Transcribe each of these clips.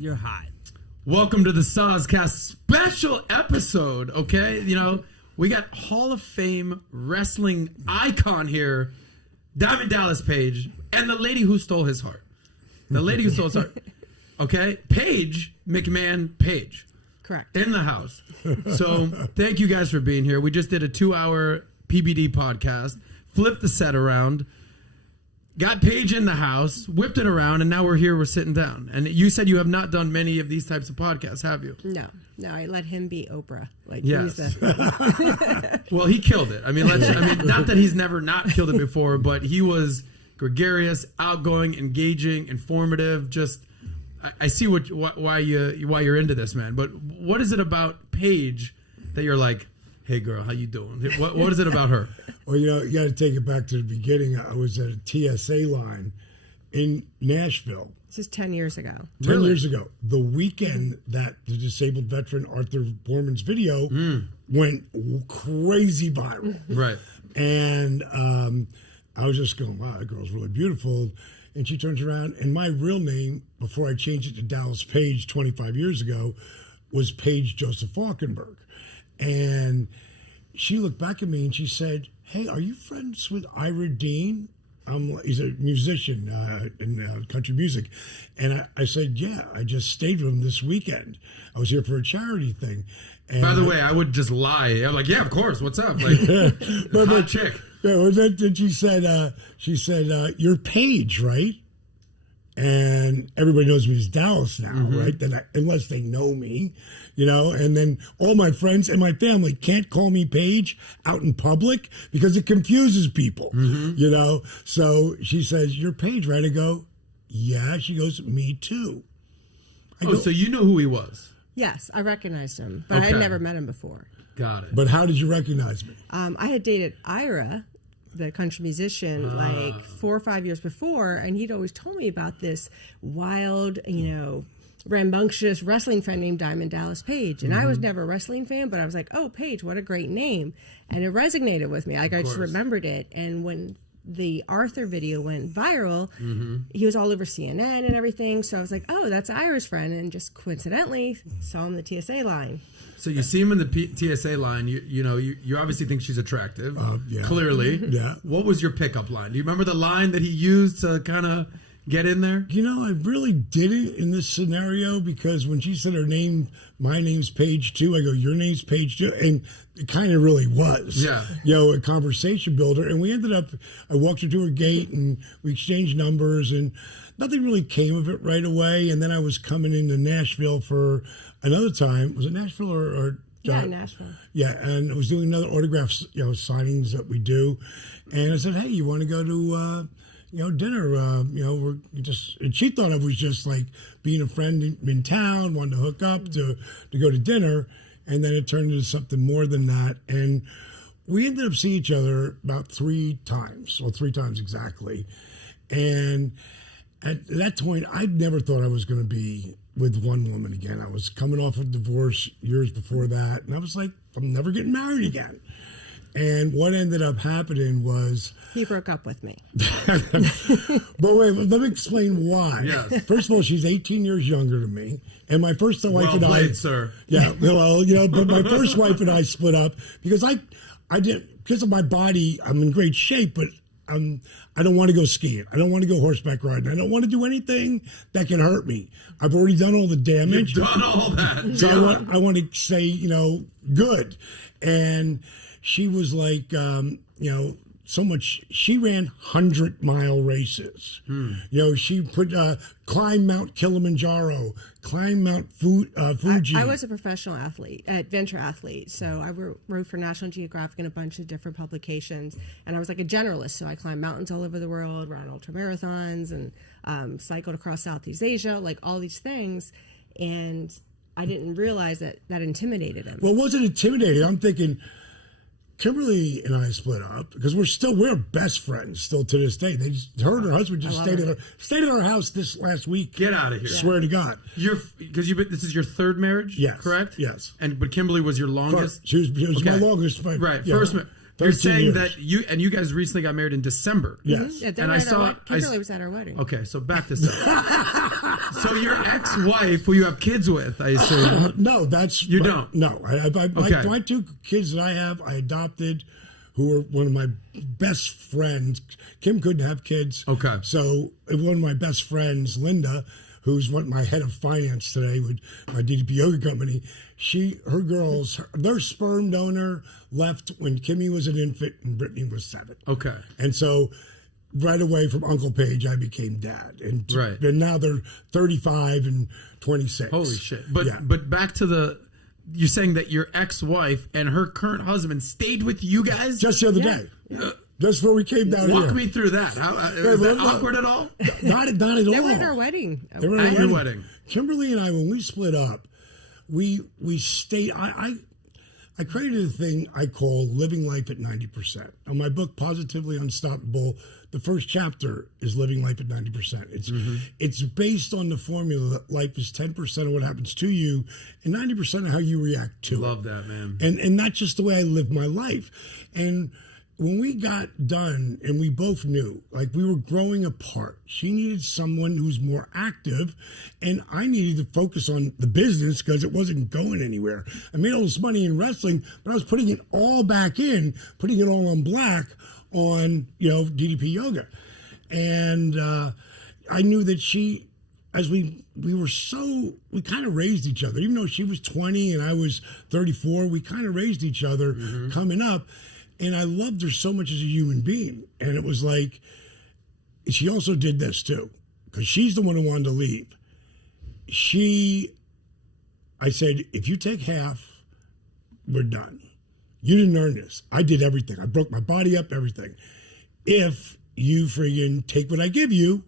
You're hot. Welcome to the Soscast special episode, okay? You know, we got Hall of Fame wrestling icon here, Diamond Dallas Page, and the lady who stole his heart. The lady who stole his heart. Okay? Paige McMahon Paige. Correct. In the house. So thank you guys for being here. We just did a 2-hour PBD podcast, flipped the set around, got Paige in the house, whipped it around, and now we're here, we're sitting down. And you said you have not done many of these types of podcasts, have you? No, I let him be Oprah. Like, yes. He's the... Well, he killed it. I mean, not that he's never not killed it before, but he was gregarious, outgoing, engaging, informative. Just, I see why you're into this, man. But what is it about Paige that you're like, hey, girl, how you doing? What is it about her? Well, you got to take it back to the beginning. I was at a TSA line in Nashville. This is 10 years ago. 10 years ago. The weekend that the disabled veteran Arthur Borman's video went crazy viral. Right. And I was just going, wow, that girl's really beautiful. And she turns around, and my real name, before I changed it to Dallas Page 25 years ago, was Page Joseph Falkinburg. And she looked back at me and she said, hey, are you friends with Ira Dean? He's a musician in country music. And I said, yeah, I just stayed with him this weekend. I was here for a charity thing. And by the way, I would just lie. I'm like, yeah, of course. What's up? Like, hot chick. Yeah, then she said, you're Paige, right? And everybody knows me as Dallas now, right? Unless they know me, you know. And then all my friends and my family can't call me Paige out in public because it confuses people, you know. So she says, "You're Paige, right?" I go, "Yeah." She goes, "Me too." So you knew who he was? Yes, I recognized him, but I had never met him before. Got it. But how did you recognize me? I had dated Ira, the country musician, like 4 or 5 years before, and he'd always told me about this wild, rambunctious wrestling fan named Diamond Dallas Page. And I was never a wrestling fan, but I was like, oh, Paige, what a great name. And it resonated with me. Like, I just remembered it. And when the Arthur video went viral, he was all over CNN and everything. So I was like, oh, that's Ira's friend. And just coincidentally saw him in the TSA line. So you see him in the TSA line. You obviously think she's attractive. Yeah. Clearly. Yeah. What was your pickup line? Do you remember the line that he used to kind of get in there? You know, I really didn't in this scenario because when she said her name, my name's Paige too, I go, your name's Paige too. And it kind of really was. Yeah. You know, a conversation builder. And we ended up, I walked her to her gate and we exchanged numbers and nothing really came of it right away. And then I was coming into Nashville for another time. Was it Nashville or yeah, Nashville. Yeah, and I was doing another autograph, signings that we do. And I said, hey, you want to go to dinner, we're just, and she thought I was just like being a friend in town, wanted to hook up to go to dinner. And then it turned into something more than that. And we ended up seeing each other about 3 times, or 3 times exactly. And at that point, I never thought I was going to be with one woman again. I was coming off a divorce years before that. And I was like, I'm never getting married again. And what ended up happening was... He broke up with me. But wait, let me explain why. Yes. First of all, she's 18 years younger than me. And my first wife and played, I... sir. Yeah, well, but my first wife and I split up because I didn't... Because of my body, I'm in great shape, but I don't want to go skiing. I don't want to go horseback riding. I don't want to do anything that can hurt me. I've already done all the damage. You've done all that. So I want to say, good. And... She was like, so much. She ran 100-mile races. She put climb Mount Kilimanjaro, climb Mount Fuji. I was a professional athlete, adventure athlete. So I wrote for National Geographic and a bunch of different publications. And I was like a generalist. So I climbed mountains all over the world, ran ultra marathons, and cycled across Southeast Asia, like all these things. And I didn't realize that intimidated him. Well, it wasn't intimidating. I'm thinking... Kimberly and I split up because we're best friends still to this day. Her and her husband just stayed at our house this last week. Get out of here! Swear to God. Because this is your 3rd marriage. Yes, correct. Yes. But Kimberly was your longest. She was my longest. Right. Yeah, First. You're saying years. that you guys recently got married in December. Yes. Yeah, and I saw Kimberly was at our wedding. Okay, so back this up. So your ex-wife, who you have kids with, I assume. No, that's You don't? No, Okay. my two kids that I have, I adopted, who are one of my best friends. Kim couldn't have kids, Okay. So one of my best friends, Linda, who's my head of finance today with my DDP yoga company. Her girls, their sperm donor left when Kimmy was an infant and Brittany was 7. Okay. And so right away from Uncle Page, I became dad. And Right. and now they're 35 and 26. Holy shit. But Yeah. but back to you're saying that your ex-wife and her current husband stayed with you guys? Just the other day. Just before we came down here. Walk me through that. How is that awkward at all? Not at all. They were at our wedding. They were At your wedding. Kimberly and I, when we split up, we stayed. I created a thing I call living life at 90%. On my book, Positively Unstoppable, the first chapter is living life at 90%. It's based on the formula that life is 10% of what happens to you and 90% of how you react to it. Love that, man. And that's just the way I live my life. And when we got done and we both knew, like we were growing apart, she needed someone who's more active and I needed to focus on the business because it wasn't going anywhere. I made all this money in wrestling, but I was putting it all back in, putting it all on black on, DDP yoga. And I knew that she, as we kind of raised each other, even though she was 20 and I was 34, we kind of raised each other coming up. And I loved her so much as a human being. And it was like, she also did this too, because she's the one who wanted to leave. I said, if you take half, we're done. You didn't earn this. I did everything. I broke my body up, everything. If you friggin' take what I give you,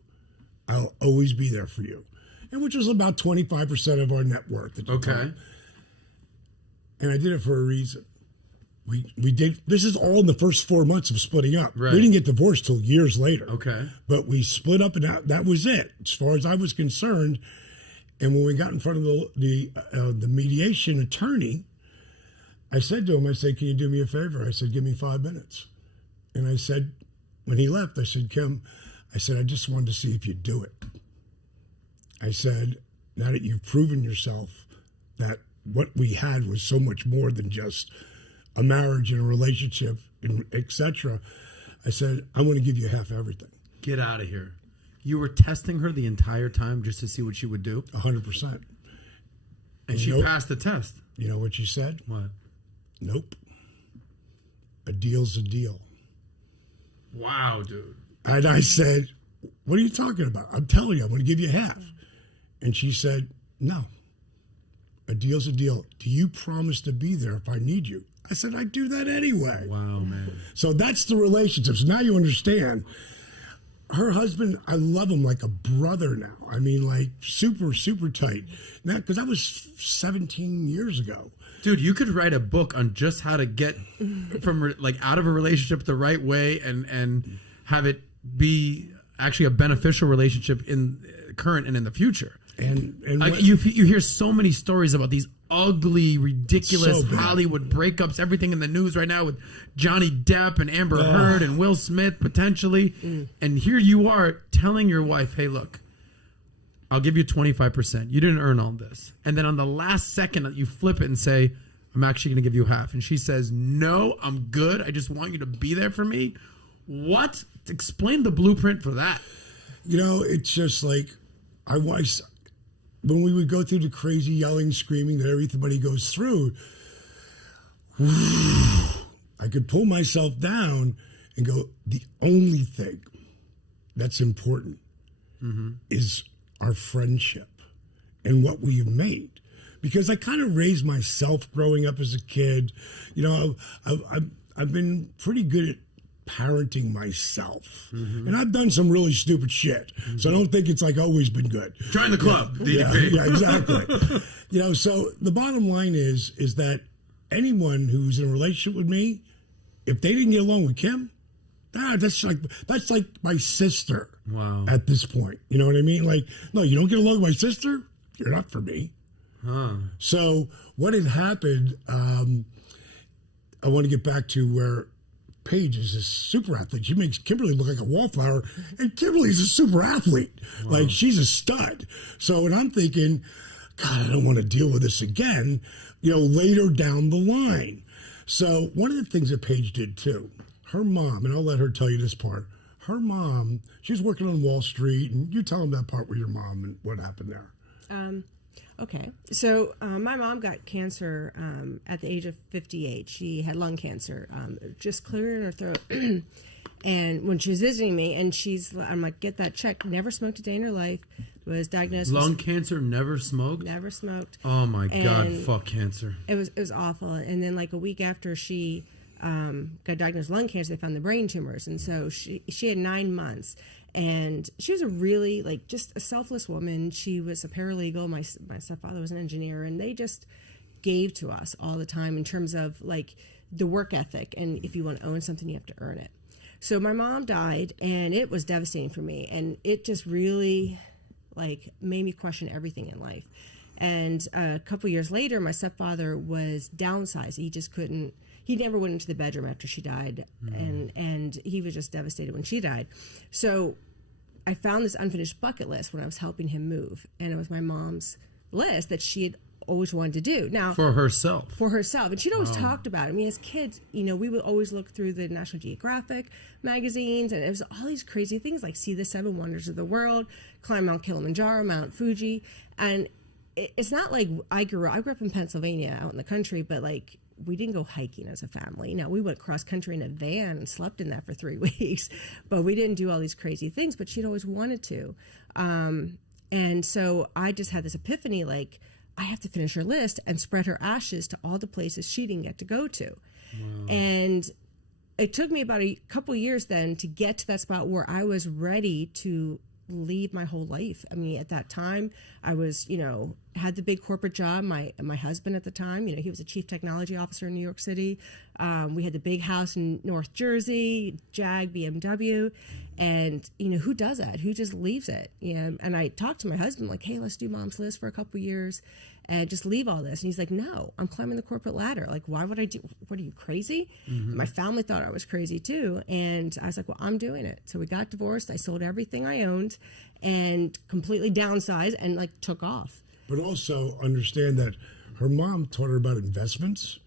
I'll always be there for you. And which was about 25% of our net worth at the time. And I did it for a reason. We did. This is all in the first 4 months of splitting up. Right. We didn't get divorced till years later. Okay. But we split up, and that was it, as far as I was concerned. And when we got in front of the mediation attorney, I said to him, I said, "Can you do me a favor?" I said, "Give me 5 minutes." And I said, when he left, I said, "Kim," I said, "I just wanted to see if you'd do it." I said, "Now that you've proven yourself that what we had was so much more than just a marriage and a relationship, and etc." I said, "I'm going to give you half everything." Get out of here. You were testing her the entire time just to see what she would do? 100%. And she passed the test. You know what she said? What? Nope. A deal's a deal. Wow, dude. And I said, "What are you talking about? I'm telling you, I'm going to give you half." And she said, "No. A deal's a deal. Do you promise to be there if I need you?" I said, "I'd do that anyway." Wow, man. So that's the relationship. So now you understand. Her husband, I love him like a brother now. I mean, like super, super tight. Now, because that was 17 years ago. Dude, you could write a book on just how to get from out of a relationship the right way and have it be actually a beneficial relationship in current and in the future. And like you hear so many stories about these ugly, ridiculous So bad. Hollywood breakups, everything in the news right now with Johnny Depp and Amber Heard and Will Smith potentially. And here you are telling your wife, "Hey, look, I'll give you 25%. You didn't earn all this." And then on the last second, you flip it and say, "I'm actually going to give you half." And she says, "No, I'm good. I just want you to be there for me." What? Explain the blueprint for that. It's just like when we would go through the crazy yelling, screaming that everybody goes through, I could pull myself down and go, the only thing that's important is our friendship and what we've made. Because I kind of raised myself growing up as a kid. I've been pretty good at parenting myself. And I've done some really stupid shit. So I don't think it's like always been good. Join the club, DDP. Yeah, exactly. So the bottom line is that anyone who's in a relationship with me, if they didn't get along with Kim, that's like my sister. Wow. At this point. You know what I mean? Like, no, you don't get along with my sister? You're not for me. Huh. So what had happened, I want to get back to where Paige is a super athlete. She makes Kimberly look like a wallflower, and Kimberly's a super athlete. Like, she's a stud. So, and I'm thinking, God, I don't want to deal with this again, later down the line. So one of the things that Paige did too, her mom, and I'll let her tell you this part, her mom, she was working on Wall Street, and you tell them that part with your mom and what happened there. Okay. So my mom got cancer at the age of 58. She had lung cancer, just clearing her throat. And when she was visiting me, and I'm like, get that checked. Never smoked a day in her life. Was diagnosed lung cancer. Never smoked. Never smoked. Oh my God! Fuck cancer. It was awful. And then like a week after she got diagnosed with lung cancer, they found the brain tumors, and so she had 9 months. And she was a really, like, just a selfless woman. She was a paralegal. My stepfather was an engineer, and they just gave to us all the time in terms of, like, the work ethic. And if you want to own something, you have to earn it. So my mom died, and it was devastating for me. And it just really, like, made me question everything in life. And a couple years later, my stepfather was downsized. He just couldn't. He never went into the bedroom after she died, and he was just devastated when she died. So I found this unfinished bucket list when I was helping him move, and it was my mom's list that she had always wanted to do. Now for herself, and she'd always talked about it. I mean, as kids, we would always look through the National Geographic magazines, and it was all these crazy things like see the 7 wonders of the world, climb Mount Kilimanjaro, Mount Fuji, and it's not like I grew up in Pennsylvania, out in the country, but like. We didn't go hiking as a family. Now, we went cross country in a van and slept in that for 3 weeks, but we didn't do all these crazy things, but she'd always wanted to. And so I just had this epiphany, like, I have to finish her list and spread her ashes to all the places she didn't get to go to. Wow. And it took me about a couple years then to get to that spot where I was ready to leave my whole life. I mean, at that time, I was, had the big corporate job. My husband at the time, he was a chief technology officer in New York City. We had the big house in North Jersey, Jag, BMW. And, who does that? Who just leaves it? And I talked to my husband, like, hey, let's do Mom's List for a couple years and just leave all this. And he's like, no, I'm climbing the corporate ladder. Like, why would I do, what are you, crazy? Mm-hmm. My family thought I was crazy too. And I was like, well, I'm doing it. So we got divorced. I sold everything I owned and completely downsized and like took off. But also understand that her mom taught her about investments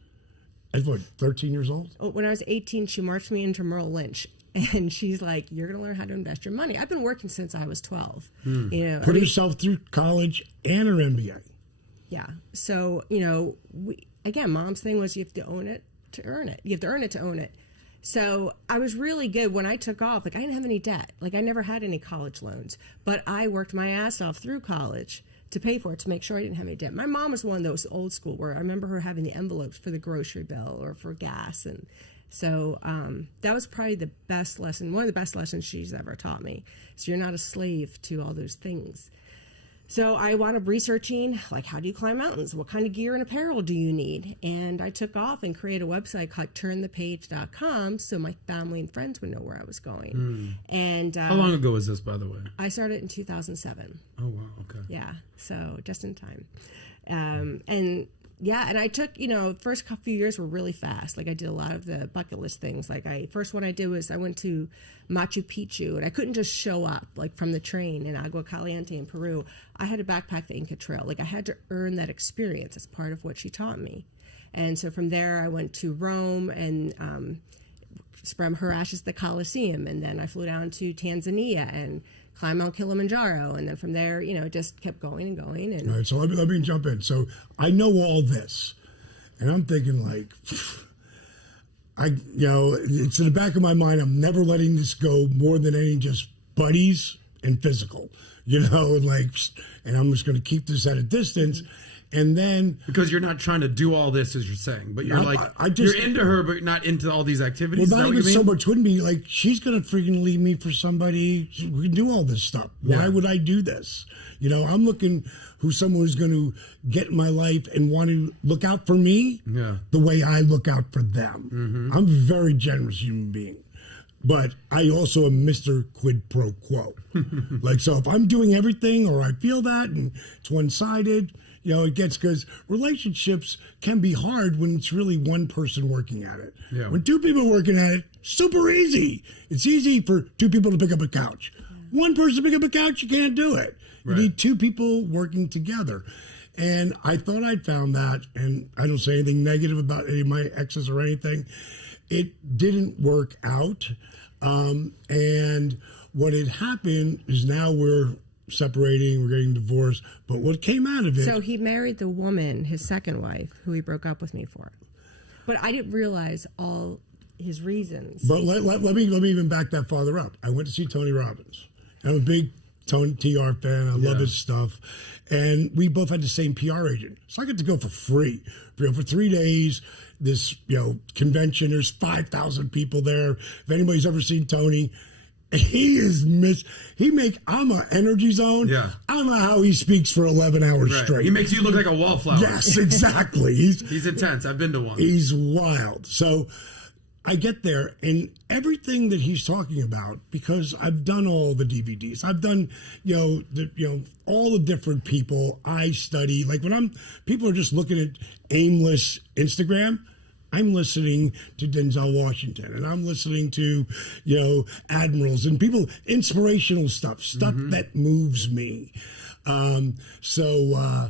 at what, 13 years old? When I was 18, she marched me into Merrill Lynch. And she's like, you're going to learn how to invest your money. I've been working since I was 12. Put herself through college and her MBA. Yeah. So, again, Mom's thing was you have to own it to earn it. You have to earn it to own it. So I was really good when I took off. Like, I didn't have any debt. Like, I never had any college loans. But I worked my ass off through college to pay for it, to make sure I didn't have any debt. My mom was one of those old school where I remember her having the envelopes for the grocery bill or for gas. And so that was probably the best lesson, one of the best lessons she's ever taught me. So you're not a slave to all those things. So I wound up researching, like, how do you climb mountains? What kind of gear and apparel do you need? And I took off and created a website called turnthepage.com so my family and friends would know where I was going. And how long ago was this, by the way? I started in 2007. Oh, wow. Okay. Yeah. So just in time. And I took, first few years were really fast. Like, I did a lot of the bucket list things. Like, first one I did was I went to Machu Picchu, and I couldn't just show up, like, from the train in Agua Caliente in Peru. I had to backpack the Inca Trail. Like, I had to earn that experience as part of what she taught me. And so from there, I went to Rome and spread her ashes at the Colosseum. And then I flew down to Tanzania and climbed Mount Kilimanjaro, and then from there, it just kept going and going. And all right, so let me jump in. So I know all this, and I'm thinking, like, it's in the back of my mind. I'm never letting this go more than any just buddies and physical, and I'm just going to keep this at a distance. And then because you're not trying to do all this, as you're saying, but you're you're into her, but not into all these activities. Well, not even so much. Wouldn't be like she's gonna freaking leave me for somebody. We can do all this stuff. Why would I do this? I'm looking who someone who's going to get in my life and want to look out for me. The way I look out for them. Mm-hmm. I'm a very generous human being. but I also am Mr. Quid Pro Quo. Like, so if I'm doing everything or I feel that and it's one-sided, it gets, because relationships can be hard when it's really one person working at it. Yeah. When two people are working at it, super easy. It's easy for two people to pick up a couch. One person pick up a couch, you can't do it. You need two people working together. And I thought I'd found that, and I don't say anything negative about any of my exes or anything. It didn't work out. And what had happened is now we're separating, we're getting divorced. But what came out of it... So he married the woman, his second wife, who he broke up with me for. But I didn't realize all his reasons. But let me even back that farther up. I went to see Tony Robbins. I'm a big Tony TR fan. I love his stuff. And we both had the same PR agent. So I got to go for free. For 3 days, this convention, there's 5,000 people there. If anybody's ever seen Tony, I'm an energy zone. Yeah. I don't know how he speaks for 11 hours straight. He makes you look like a wallflower. Yes, exactly. He's intense. I've been to one. He's wild. So I get there, and everything that he's talking about, because I've done all the DVDs, I've done, all the different people I study. Like when people are just looking at aimless Instagram, I'm listening to Denzel Washington, and I'm listening to, admirals and people, inspirational stuff that moves me. So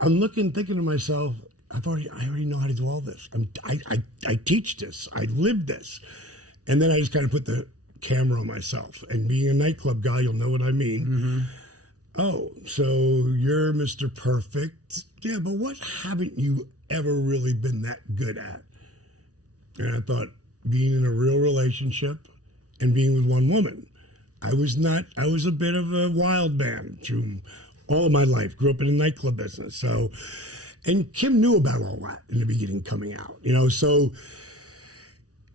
I'm thinking to myself, I already know how to do all this. I teach this. I live this. And then I just kind of put the camera on myself. And being a nightclub guy, you'll know what I mean. Mm-hmm. Oh, so you're Mr. Perfect. Yeah, but what haven't you ever really been that good at? And I thought, being in a real relationship and being with one woman. I was a bit of a wild man through all of my life. Grew up in the nightclub business. So... And Kim knew about all that in the beginning coming out, so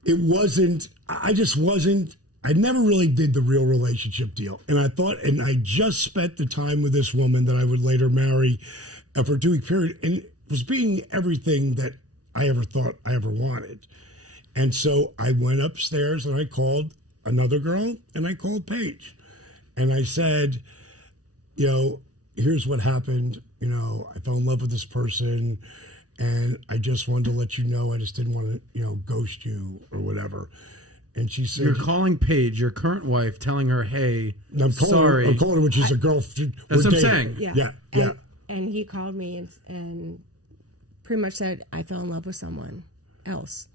it wasn't, I never really did the real relationship deal. And I just spent the time with this woman that I would later marry for a 2-week period, and it was being everything that I ever thought I ever wanted. And so I went upstairs and I called another girl and I called Paige. And I said, here's what happened. I fell in love with this person, and I just wanted to let you know I just didn't want to, ghost you or whatever. And she said, "You're calling Paige, your current wife, telling her, hey, sorry." I'm calling her when she's a girl. That's what I'm saying. Yeah. And he called me and pretty much said, I fell in love with someone else.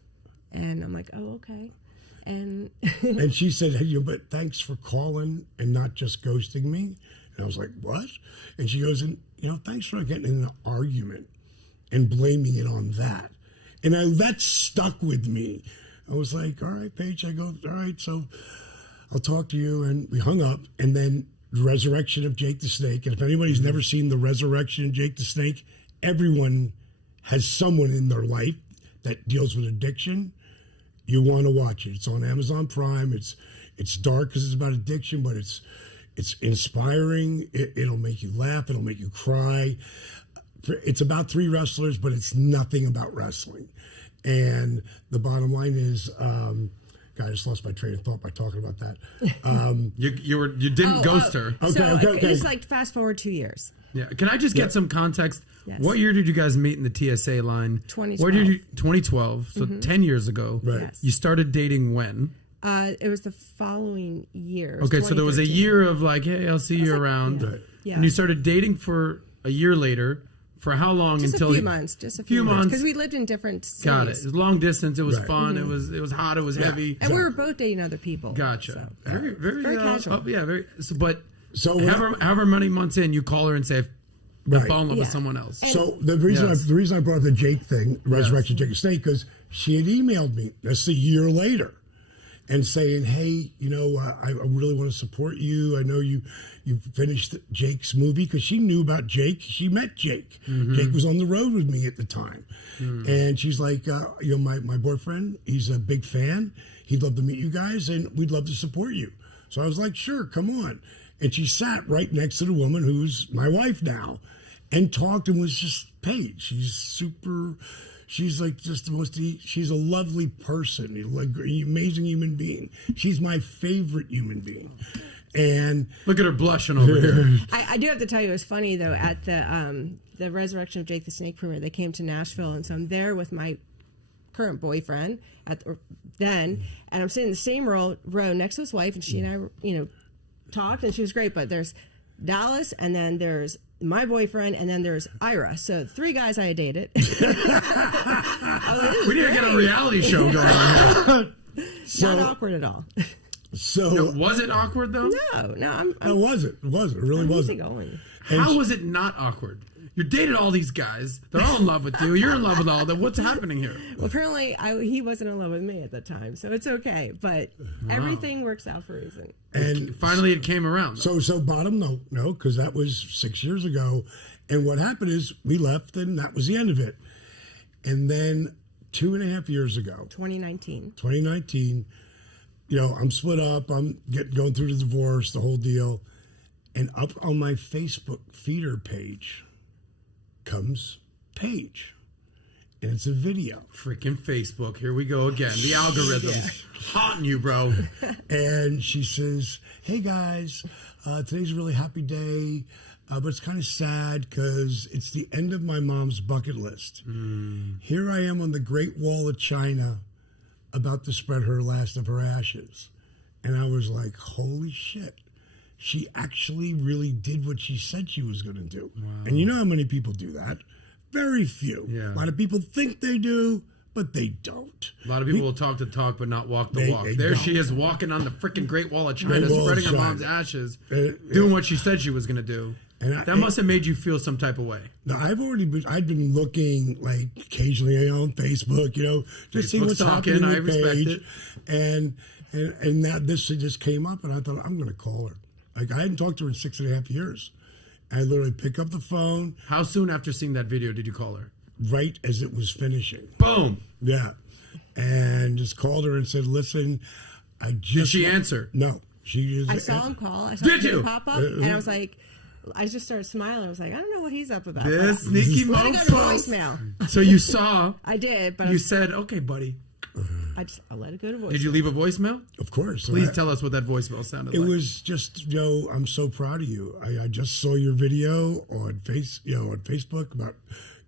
And I'm like, oh, okay. And and she said, hey, but thanks for calling and not just ghosting me. And I was like, what? And she goes, and thanks for not getting in an argument and blaming it on that. And that stuck with me. I was like, all right, Paige. I go, all right, so I'll talk to you. And we hung up. And then the resurrection of Jake the Snake. And if anybody's never seen the resurrection of Jake the Snake, everyone has someone in their life that deals with addiction. You want to watch it. It's on Amazon Prime. It's dark because it's about addiction, but it's inspiring. It'll make you laugh. It'll make you cry. It's about 3 wrestlers, but it's nothing about wrestling. And the bottom line is, God, I just lost my train of thought by talking about that. You didn't ghost her. Okay. It's like fast forward 2 years. Yeah. Can I just get some context? Yes. What year did you guys meet in the TSA line? 2012. What year 2012. So 10 years ago. Right. Yes. You started dating when? It was the following year. Okay, so there was a year of like, hey, I'll see you around. Right. Yeah. And you started dating for a year later. For how long? Just until a few months. Just a few months. Because we lived in different cities. Got it. It was long distance. It was Right. fun. It was hot. It was heavy. And we were both dating other people. Gotcha. So. Very casual. Very. But So however many months in, you call her and say, I fall in love with Yeah. someone else. So the reason I brought up the Jake thing, Resurrection Jake Snake, because she had emailed me just a year later, and saying, hey, I really want to support you. I know you finished Jake's movie, because she knew about Jake. She met Jake. Mm-hmm. Jake was on the road with me at the time, and she's like, my boyfriend, he's a big fan. He'd love to meet you guys, and we'd love to support you. So I was like, sure, come on. And she sat right next to the woman who's my wife now. and talked and was just Paige. She's like just the most, she's a lovely person, like an amazing human being. She's my favorite human being. And look at her blushing over here. I do have to tell you, it was funny though, at the Resurrection of Jake the Snake premiere, they came to Nashville, and so I'm there with my current boyfriend and I'm sitting in the same row next to his wife, and she and I, talked, and she was great. But there's Dallas, and then there's my boyfriend, and then there's Ira. So 3 guys I had dated. We need to get a reality show going on here. Not awkward at all. So was it awkward though? No, it wasn't. It really wasn't. Going. How was it not awkward? You dated all these guys. They're all in love with you. You're in love with all of them. What's happening here? Well, apparently he wasn't in love with me at the time, so it's okay. But everything works out for a reason. And finally, it came around. So bottom no, because that was 6 years ago. And what happened is we left, and that was the end of it. And then 2.5 years ago, 2019, I'm split up. I'm going through the divorce, the whole deal. And up on my Facebook feeder page comes Paige. And it's a video. Freaking Facebook. Here we go again. The algorithms. Haunting you, bro. And she says, hey, guys, today's a really happy day, but it's kind of sad because it's the end of my mom's bucket list. Here I am on the Great Wall of China about to spread her last of her ashes. And I was like, holy shit. She actually really did what she said she was going to do. Wow. And you know how many people do that? Very few. Yeah. A lot of people think they do, but they don't. A lot of people will talk the talk, but not walk the walk. There she is walking on the freaking Great Wall of China, spreading her mom's ashes, doing what she said she was going to do. That must have made you feel some type of way. Now, I'd been looking, like, occasionally on Facebook, just seeing what's happening with Paige. And now this just came up, and I thought, I'm going to call her. Like, I hadn't talked to her in 6.5 years. I literally pick up the phone. How soon after seeing that video did you call her? Right as it was finishing. Boom. Yeah. And just called her and said, listen, I just... Did she answer? No. I saw him call. I saw him pop up, and I was like... I just started smiling. I was like, I don't know what he's up about. This sneaky mofo. Let me go to voicemail. So you saw. I did, but you said, okay, buddy. I let it go to voicemail. Did you leave a voicemail? Of course. Please tell us what that voicemail sounded like. It was just, I'm so proud of you. I just saw your video on Facebook about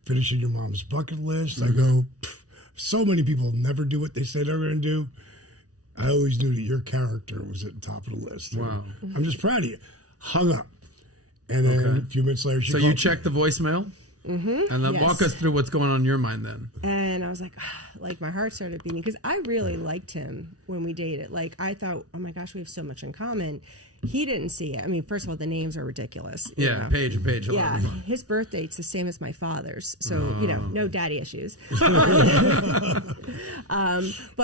finishing your mom's bucket list. I go, so many people never do what they said they were going to do. I always knew that your character was at the top of the list. Wow. I'm just proud of you. Hung up. And then a few minutes later, she called. You checked the voicemail? Mm-hmm. And then walk us through what's going on in your mind then. And I was like my heart started beating because I really liked him when we dated. Like, I thought, oh my gosh, we have so much in common. He didn't see it. I mean, first of all, the names are ridiculous. Yeah, Paige and Paige. Yeah, his birth date's the same as my father's. So, no daddy issues. But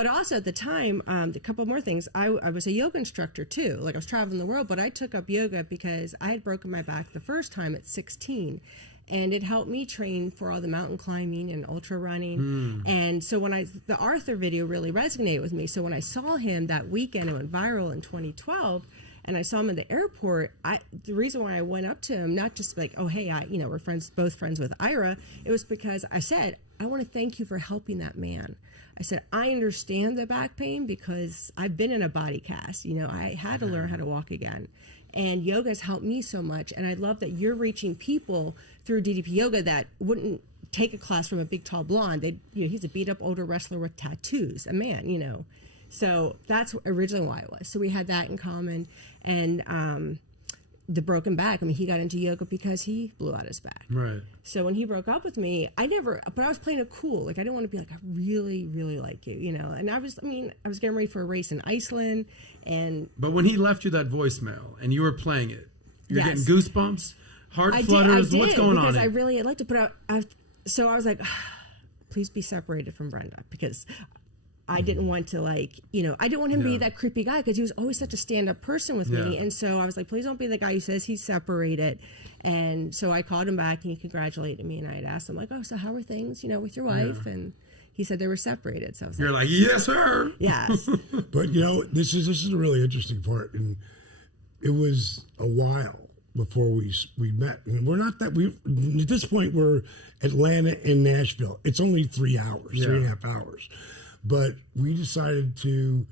also at the time, a couple more things. I was a yoga instructor too. Like, I was traveling the world, but I took up yoga because I had broken my back the first time at 16. And it helped me train for all the mountain climbing and ultra running. And so the Arthur video really resonated with me. So when I saw him that weekend, it went viral in 2012, and I saw him in the airport, the reason why I went up to him, not just like, oh, hey, we're friends, both friends with Ira, it was because I said, I want to thank you for helping that man. I said, I understand the back pain because I've been in a body cast. I had to learn how to walk again. And yoga has helped me so much. And I love that you're reaching people through DDP yoga that wouldn't take a class from a big, tall blonde. He's a beat up older wrestler with tattoos, a man, So that's originally why it was. So we had that in common. And the broken back, he got into yoga because he blew out his back. Right. So when he broke up with me, but I was playing it cool. Like, I didn't want to be like, I really, really like you, And I was getting ready for a race in Iceland. But when he left you that voicemail and you were playing it, you're getting goosebumps, heart flutters. What's going on? Because I really liked it. But so I was like, please be separated from Brenda, because I didn't want to I didn't want him to be that creepy guy, because he was always such a stand-up person with me. And so I was like, please don't be the guy who says he's separated. And so I called him back and he congratulated me. And I had asked him, like, oh, so how are things, with your wife? And he said they were separated. So I was like, yes, sir. Yes. But, this is a really interesting part. And it was a while before we met, and we're not that we at this point we're Atlanta and Nashville. It's only 3 hours, 3.5 hours, but we decided to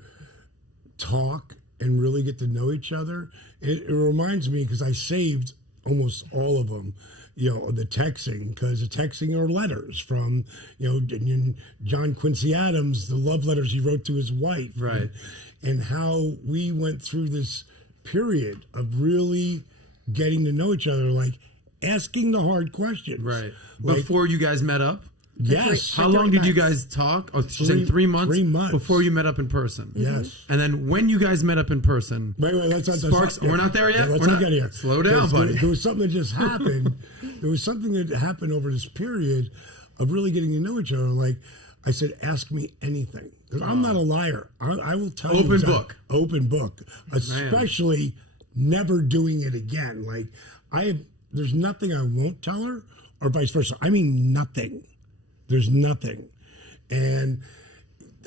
talk and really get to know each other. It reminds me because I saved almost all of them, the texting, because the texting are letters from, John Quincy Adams, the love letters he wrote to his wife. Right. And how we went through this period of really getting to know each other, like asking the hard questions. Right. Like, Before you guys met up? Yes. How long did you guys talk? Oh, she's saying 3 months? 3 months. Before you met up in person? Yes. And then when you guys met up in person... Wait, let's not... Sparks, we're not there yet? Let's not get here. Slow down, buddy. There was something that just happened. There was something that happened over this period of really getting to know each other. Like, I said, ask me anything. Because I'm not a liar. I will tell you. Open book. Open book. Especially never doing it again. Like, there's nothing I won't tell her, or vice versa. I mean, nothing. There's nothing. And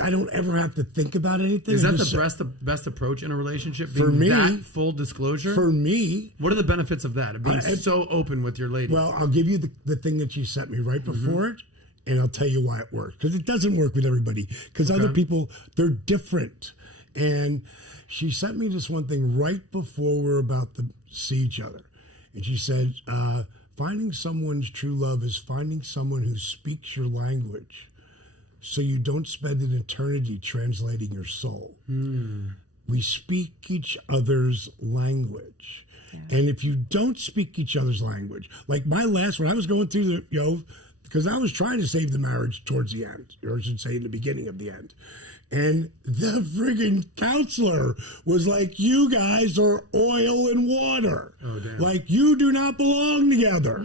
I don't ever have to think about anything. Is that the best approach in a relationship? Being for me, that full disclosure? For me. What are the benefits of that? Of being so open with your lady? Well, I'll give you the thing that she sent me right before it, and I'll tell you why it works. Because it doesn't work with everybody. Because other people, they're different. And she sent me this one thing right before we're about to see each other. And she said, finding someone's true love is finding someone who speaks your language so you don't spend an eternity translating your soul. We speak each other's language. Yeah. And if you don't speak each other's language, like when I was going through because I was trying to save the marriage towards the end, or I should say in the beginning of the end. And the friggin' counselor was like, you guys are oil and water. Oh, damn. Like, you do not belong together.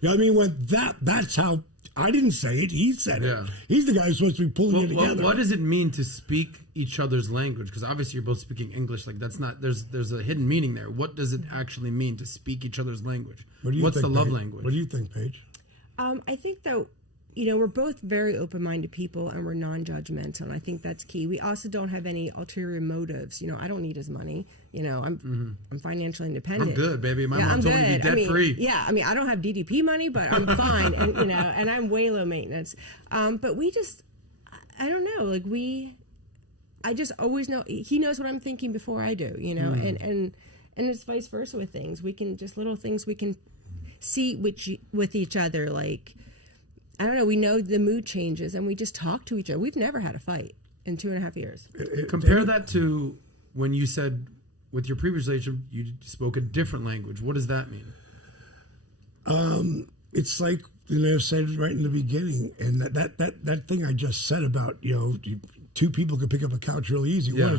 You know what I mean? That's how, I didn't say it, he said it. He's the guy who's supposed to be pulling you together. What does it mean to speak each other's language? Because obviously you're both speaking English. Like, that's not, there's a hidden meaning there. What does it actually mean to speak each other's language? What's the love language? What do you think, Paige? I think that, we're both very open-minded people and we're non-judgmental, and I think that's key. We also don't have any ulterior motives. I don't need his money. I'm financially independent. I'm good, baby. My mom told me to be debt-free. I don't have DDP money, but I'm fine, and and I'm way low maintenance. But we just, I don't know, like I just always know, he knows what I'm thinking before I do, and it's vice versa with things. We can, just little things we can see with each other, like, I don't know, we know the mood changes and we just talk to each other. We've never had a fight in 2.5 years. Compare that to when you said with your previous relationship you spoke a different language. What does that mean? It's like I said right in the beginning, and that thing I just said about two people could pick up a couch really easy. Yeah.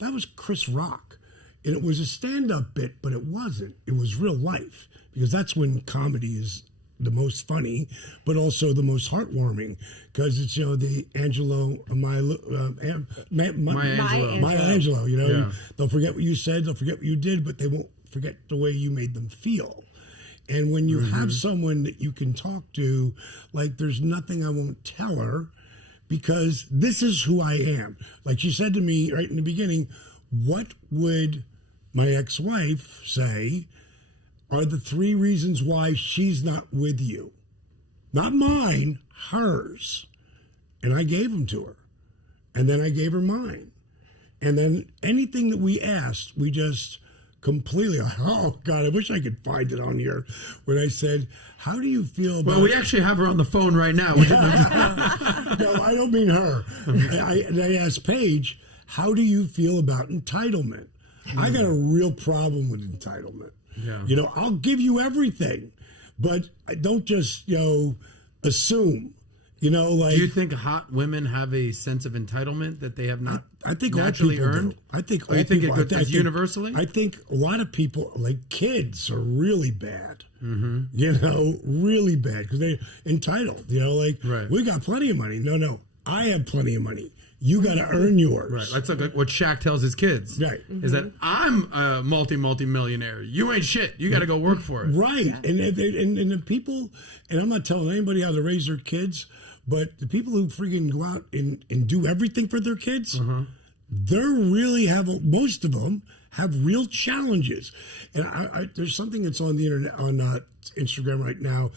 That was Chris Rock, and it was a stand-up bit, but it wasn't. It was real life, because that's when comedy is the most funny, but also the most heartwarming, because it's the Maya Angelou. They'll forget what you said, they'll forget what you did, but they won't forget the way you made them feel. And when you have someone that you can talk to, like, there's nothing I won't tell her, because this is who I am. Like she said to me right in the beginning, what would my ex-wife say are the 3 reasons why she's not with you? Not mine, hers. And I gave them to her. And then I gave her mine. And then anything that we asked, we just completely, oh God, I wish I could find it on here. When I said, how do you feel about... Well, we actually have her on the phone right now. No, I don't mean her. I asked Paige, how do you feel about entitlement? I got a real problem with entitlement. Yeah. I'll give you everything, but I don't just, assume, like... Do you think hot women have a sense of entitlement that they have not I think naturally all people earned? do. I think all people, you think it's universally? I think a lot of people, like kids, are really bad. Really bad, because they're entitled. Right. We got plenty of money. No, I have plenty of money. You got to earn yours. Right. That's like what Shaq tells his kids. Right. Is that I'm a multi-millionaire. You ain't shit. You got to go work for it. Right. Yeah. And the people, and I'm not telling anybody how to raise their kids, but the people who freaking go out and do everything for their kids, they're really most of them have real challenges. And there's something that's on the internet, on Instagram right now,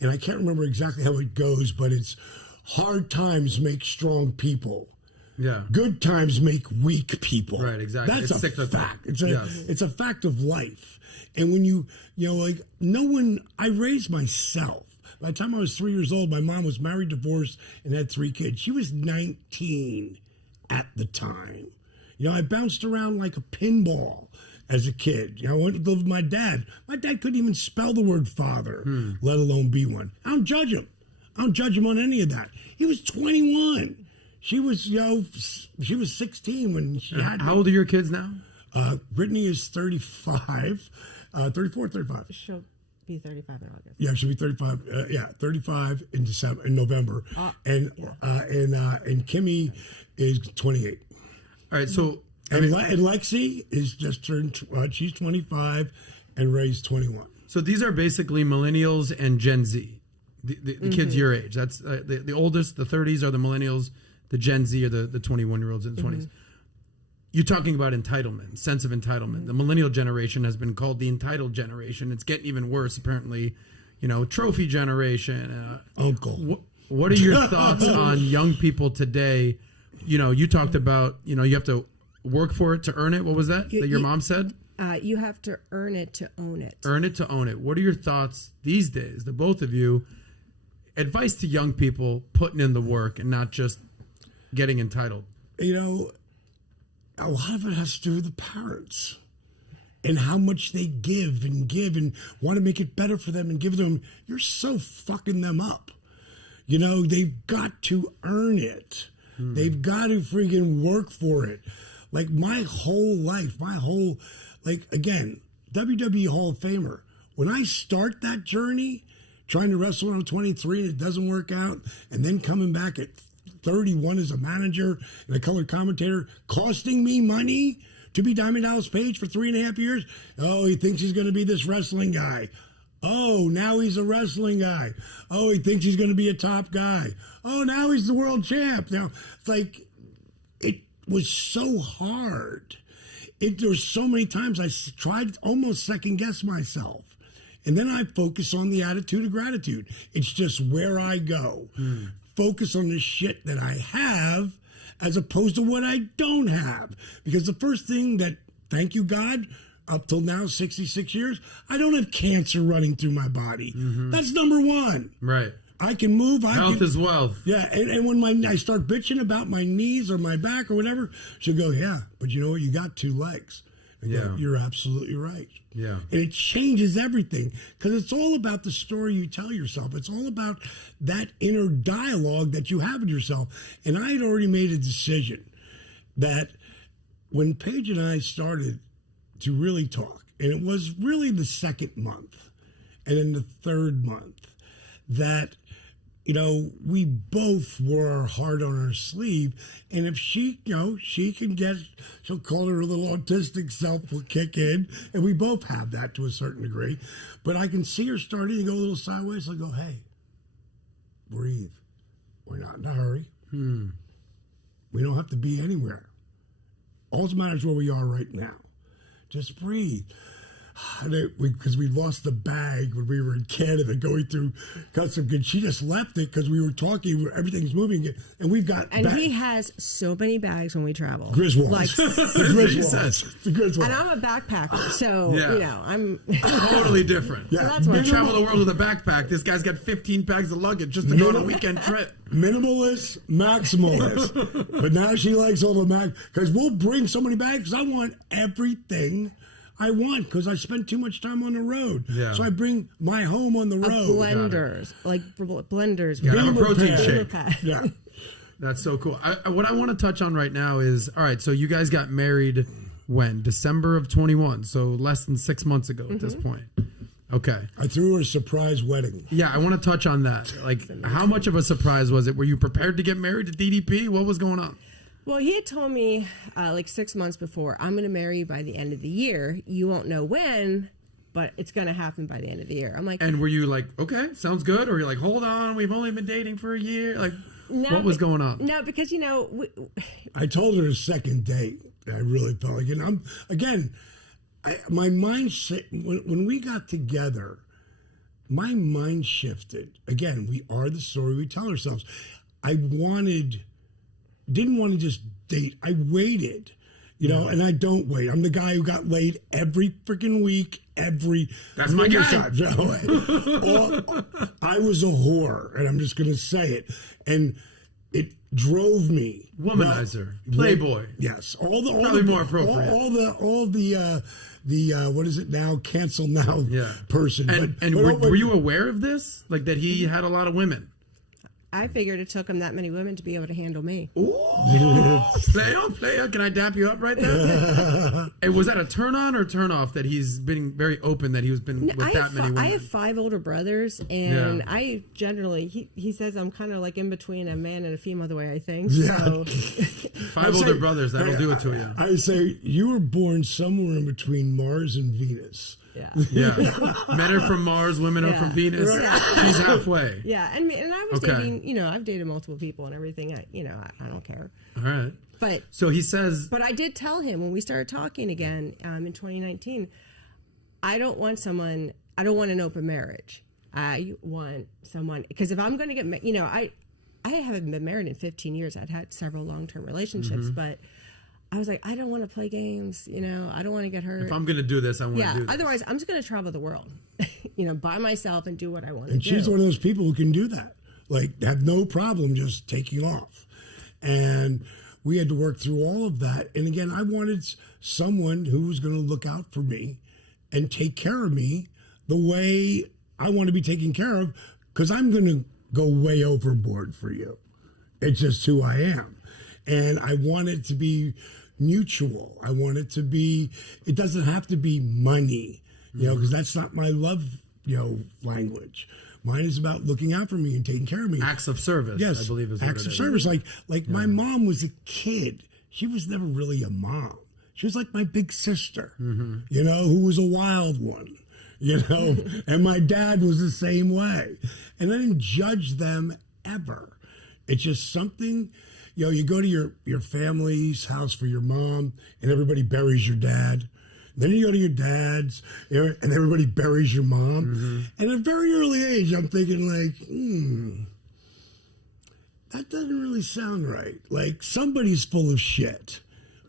and I can't remember exactly how it goes, but it's hard times make strong people. Yeah. Good times make weak people. Right, exactly. That's It's a cyclical. fact. Yes. It's a fact of life. And when you know, like, no one, I raised myself. By the time I was 3 years old, my mom was married, divorced, and had 3 kids. She was 19 at the time. You know, I bounced around like a pinball as a kid. You know, I went to live with my dad. My dad couldn't even spell the word father, let alone be one. I don't judge him. I don't judge him on any of that. He was 21. She was, she was 16 when she had me. How old are your kids now? Brittany is 35, 34, 35. She'll be 35 in August. Yeah, she'll be 35. 35 in November, and Kimmy is 28. All right, so And Lexi is just turned. She's 25, and Ray's 21. So these are basically millennials and Gen Z, the kids your age. That's the oldest. The 30s are the millennials. The Gen Z are the 21-year-olds in the 20s. You're talking about entitlement, sense of entitlement. The millennial generation has been called the entitled generation. It's getting even worse, apparently. You know, trophy generation. Uncle. What are your thoughts on young people today? You know, you talked about, you know, you have to work for it to earn it. What was that your mom said? You have to earn it to own it. Earn it to own it. What are your thoughts these days, the both of you? Advice to young people putting in the work and not just getting entitled. You know, a lot of it has to do with the parents and how much they give and want to make it better for them and give them. You're so fucking them up. You know, they've got to earn it. They've got to freaking work for it. Like my whole life, again, WWE Hall of Famer. When I start that journey, trying to wrestle when I'm 23 and it doesn't work out, and then coming back at 31 as a manager and a color commentator, costing me money to be Diamond Dallas Page for 3.5 years. Oh, he thinks he's going to be this wrestling guy. Oh, now he's a wrestling guy. Oh, he thinks he's going to be a top guy. Oh, now he's the world champ. Now, it's like, it was so hard. There was so many times I tried to almost second guess myself. And then I focus on the attitude of gratitude. It's just where I go. Focus on the shit that I have as opposed to what I don't have. Because the first thing that, thank you, God, up till now, 66 years, I don't have cancer running through my body. That's number one. Right. I can move. Health is wealth. Yeah, and when I start bitching about my knees or my back or whatever, she'll go, yeah, but you know what? You got 2 legs. I go, you're absolutely right. Yeah. And it changes everything because it's all about the story you tell yourself. It's all about that inner dialogue that you have with yourself. And I had already made a decision that when Paige and I started to really talk, and it was really the 2nd month and then the 3rd month, that, you know, we both wore our heart on our sleeve. And if she, you know, she can get, she'll call her little autistic self will kick in. And we both have that to a certain degree. But I can see her starting to go a little sideways. I'll go, hey, breathe. We're not in a hurry. We don't have to be anywhere. All that matters is where we are right now. Just breathe. Because we lost the bag when we were in Canada going through custom goods. She just left it because we were talking, everything's moving, and we've got. And he has so many bags when we travel. Griswolds. Like, the Griswolds. The Griswolds. and I'm a backpacker, so you know I'm totally different. Yeah. So that's where You travel the world with a backpack. This guy's got 15 bags of luggage just to go on a weekend trip. Minimalist, maximalist. But now she likes all the because we'll bring so many bags. I want everything I want because I spend too much time on the road. Yeah. So I bring my home on the road. blenders, like blenders. You gotta have a protein shake. Yeah. That's so cool. What I want to touch on right now is, all right, so you guys got married when? December of 21, so less than 6 months ago at this point. Okay. I threw her a surprise wedding. Yeah, I want to touch on that. Like, how much of a surprise was it? Were you prepared to get married to DDP? What was going on? Well, he had told me like 6 months before, I'm going to marry you by the end of the year. You won't know when, but it's going to happen by the end of the year. I'm like, and were you like, okay, sounds good? Or you're like, hold on, we've only been dating for a year? Like, what was going on? No, because, you know, I told her a second date. I really felt like it. And my mindset, when we got together, my mind shifted. Again, we are the story we tell ourselves. I didn't want to just date. I waited, and I don't wait. I'm the guy who got laid every freaking week, That's my guy. times. I was a whore, and I'm just going to say it. And it drove me. Womanizer, playboy. Yes, Probably more appropriate. All the what is it now? Cancel now person. And were you aware of this? Like that he had a lot of women? I figured it took him that many women to be able to handle me. Ooh. Player, can I dap you up right there? And was that a turn on or turn off that he's been very open that he was been with that many women? I have 5 older brothers, and I generally he says I'm kind of like in between a man and a female the way I think. Yeah. So 5 older brothers, that'll do it to you. I would say you were born somewhere in between Mars and Venus. Yeah. Men are from Mars, women are from Venus. She's halfway. Yeah, and I was dating, I've dated multiple people and everything. I don't care. All right. But so he says. But I did tell him when we started talking again in 2019, I don't want an open marriage. I want someone, because if I'm going to get, I haven't been married in 15 years. I'd had several long-term relationships, but I was like, I don't want to play games, I don't want to get hurt. If I'm going to do this, I want to do this. Otherwise, I'm just going to travel the world, by myself and do what I want to do. And she's one of those people who can do that. Like, have no problem just taking off. And we had to work through all of that. And again, I wanted someone who was going to look out for me and take care of me the way I want to be taken care of, because I'm going to go way overboard for you. It's just who I am. And I want it to be mutual. I want it to be, it doesn't have to be money, because that's not my love, language. Mine is about looking out for me and taking care of me. Acts of service, yes, I believe is what acts it of is. service. Like my mom was a kid. She was never really a mom. She was like my big sister, who was a wild one, and my dad was the same way. And I didn't judge them ever. It's just something. You go to your family's house for your mom, and everybody buries your dad. Then you go to your dad's, and everybody buries your mom. And at a very early age, I'm thinking that doesn't really sound right. Like, somebody's full of shit,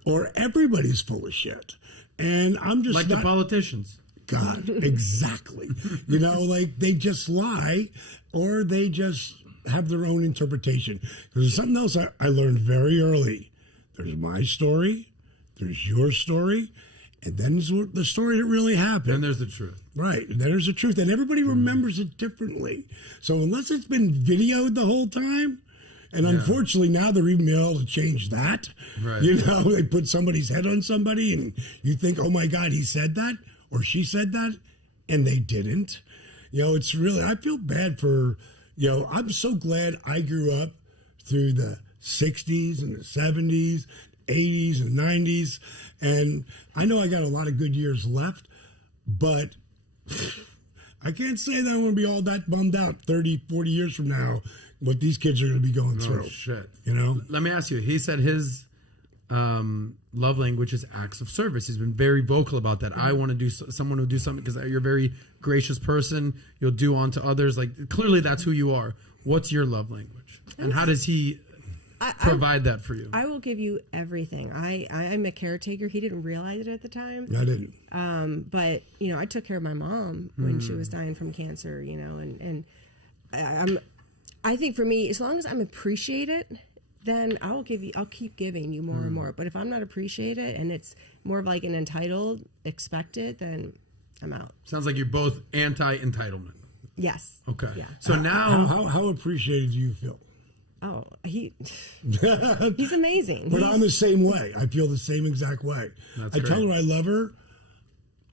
or everybody's full of shit. And I'm just the politicians. God, exactly. Like, they just lie, or they just have their own interpretation. There's something else I learned very early. There's my story, there's your story, and then there's the story that really happened. Then there's the truth. Right, and then there's the truth, and everybody remembers it differently. So unless it's been videoed the whole time, and unfortunately now they're even able to change that. Right. They put somebody's head on somebody, and you think, oh my God, he said that, or she said that, and they didn't. It's really, I feel bad for... I'm so glad I grew up through the 60s and the 70s, 80s and 90s. And I know I got a lot of good years left, but I can't say that I'm going to be all that bummed out 30, 40 years from now, what these kids are going to be going through. Oh, shit. Let me ask you, he said his love language is acts of service. He's been very vocal about that. I want to do someone who will do something because you're a very gracious person. You'll do unto others. Like, clearly that's who you are. What's your love language? And how does he provide that for you? I will give you everything. I'm a caretaker. He didn't realize it at the time. I didn't. But, I took care of my mom when she was dying from cancer, and I think for me, as long as I'm appreciated, then I'll keep giving you more and more. But if I'm not appreciated and it's more of like an entitled, expected, then I'm out. Sounds like you're both anti-entitlement. Yes. Okay. Yeah. So now... How appreciated do you feel? Oh, he's amazing. But I'm the same way. I feel the same exact way. I tell her I love her,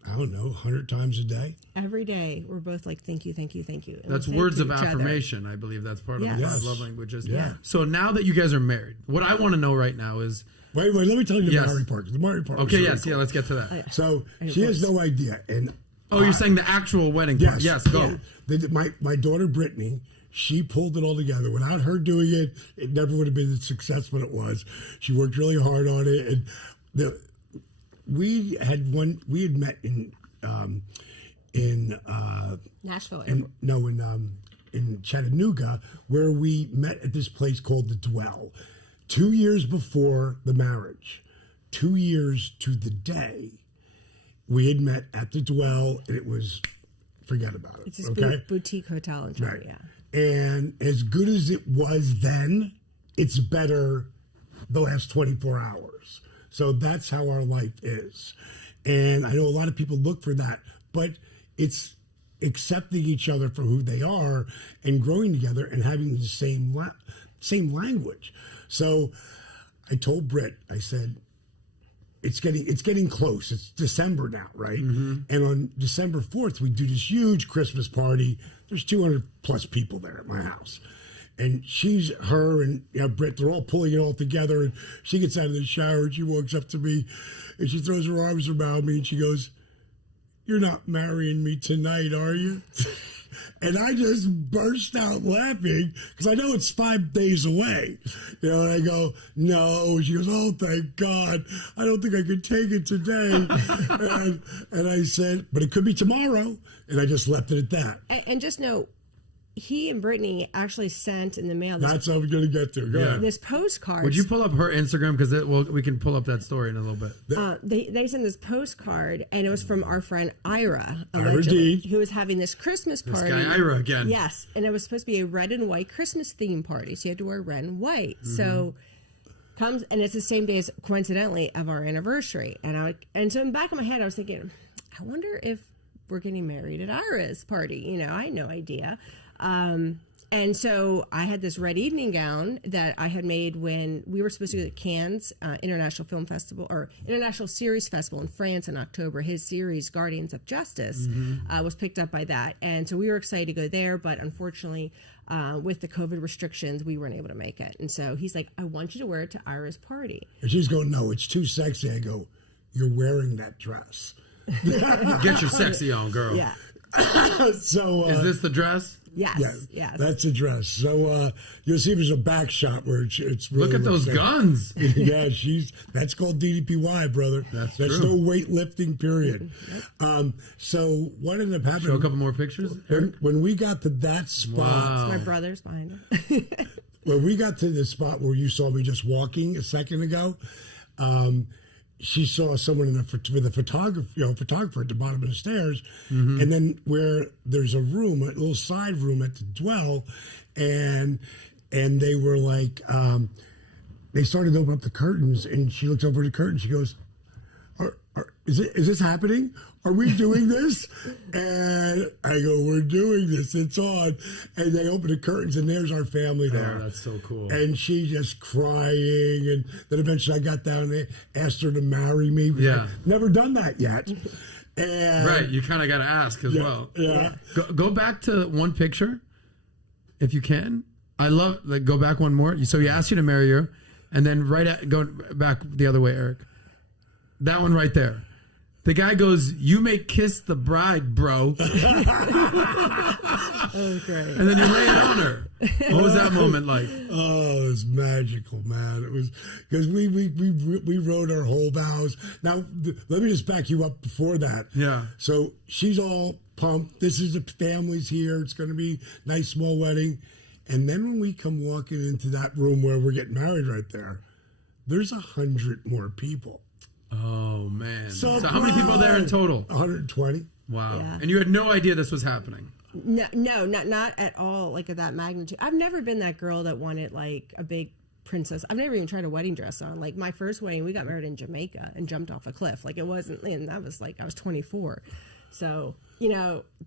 I don't know, 100 times a day. Every day, we're both like, thank you, thank you, thank you. And that's words of affirmation. I believe that's part of the love languages. Yeah. So now that you guys are married, what I want to know right now is... Wait, let me tell you the married part. The married part. Okay, yes, let's get to that. So she has no idea. And you're saying the actual wedding part. Yes, go. Yeah. My daughter, Brittany, she pulled it all together. Without her doing it, it never would have been as successful as it was. She worked really hard on it. And we had met in Nashville. in Chattanooga, where we met at this place called The Dwell 2 years before the marriage. 2 years to the day we had met at The Dwell, and it was, forget about it. It's this boutique hotel in China, right. And as good as it was then, it's better the last 24 hours. So that's how our life is. And I know a lot of people look for that, but it's accepting each other for who they are and growing together and having the same language. So I told Britt, I said, it's getting close. It's December now, right? Mm-hmm. And on December 4th, we do this huge Christmas party. There's 200 plus people there at my house. And her and Britt, they're all pulling it all together. And she gets out of the shower and she walks up to me and she throws her arms around me and she goes, "You're not marrying me tonight, are you?" And I just burst out laughing because I know it's 5 days away. And I go, "No." She goes, "Oh, thank God. I don't think I could take it today." and I said, "But it could be tomorrow." And I just left it at that. And just know, he and Brittany actually sent in the mail. That's what I'm going to get to. Go ahead. This postcard. Would you pull up her Instagram? Because we can pull up that story in a little bit. They sent this postcard, and it was from our friend Ira, who was having this Christmas party. This guy Ira again. Yes, and it was supposed to be a red and white Christmas theme party, so you had to wear red and white. Mm-hmm. So comes, and it's the same day as, coincidentally, of our anniversary. And so in the back of my head, I was thinking, I wonder if we're getting married at Ira's party. I had no idea. And so I had this red evening gown that I had made when we were supposed to go to Cannes International Film Festival, or International Series Festival in France in October. His series, Guardians of Justice, was picked up by that. And so we were excited to go there, but unfortunately, with the COVID restrictions, we weren't able to make it. And so he's like, "I want you to wear it to Ira's party." And she's going, "No, it's too sexy." I go, "You're wearing that dress." Get your sexy on, girl. Yeah. So is this the dress? Yes. That's a dress. So you'll see there's a back shot where it's really. Look at those guns. Yeah, that's called DDPY, brother. That's true. No weightlifting, period. So what ended up happening? Show a couple more pictures. When we got to that spot, wow. My brother's behind it. When we got to the spot where you saw me just walking a second ago, she saw someone with a photographer at the bottom of the stairs, and then where there's a little side room at the Dwell, and they were like, they started to open up the curtains, and she looks over the curtain, she goes, "Is this happening? Are we doing this?" And I go, "We're doing this. It's on." And they open the curtains, and there's our family there. Oh, that's so cool. And she just crying. And then eventually I got down and asked her to marry me. Yeah. I've never done that yet. And right. You kind of got to ask as well. Yeah. Go back to one picture, if you can. I love, go back one more. So he asked you to marry her, and then go back the other way, Eric. That one right there. The guy goes, "You may kiss the bride, bro." Okay. And then you lay it on her. What was that moment like? Oh, it was magical, man. It was because we wrote our whole vows. Now, let me just back you up before that. Yeah. So she's all pumped. This is the family's here. It's going to be a nice small wedding. And then when we come walking into that room where we're getting married right there, there's 100 more people. Oh, man. So how many people are there in total? 120. Wow. Yeah. And you had no idea this was happening? No, not at all, like of that magnitude. I've never been that girl that wanted like a big princess. I've never even tried a wedding dress on. Like my first wedding, we got married in Jamaica and jumped off a cliff. Like it wasn't, and that was like, I was 24. So,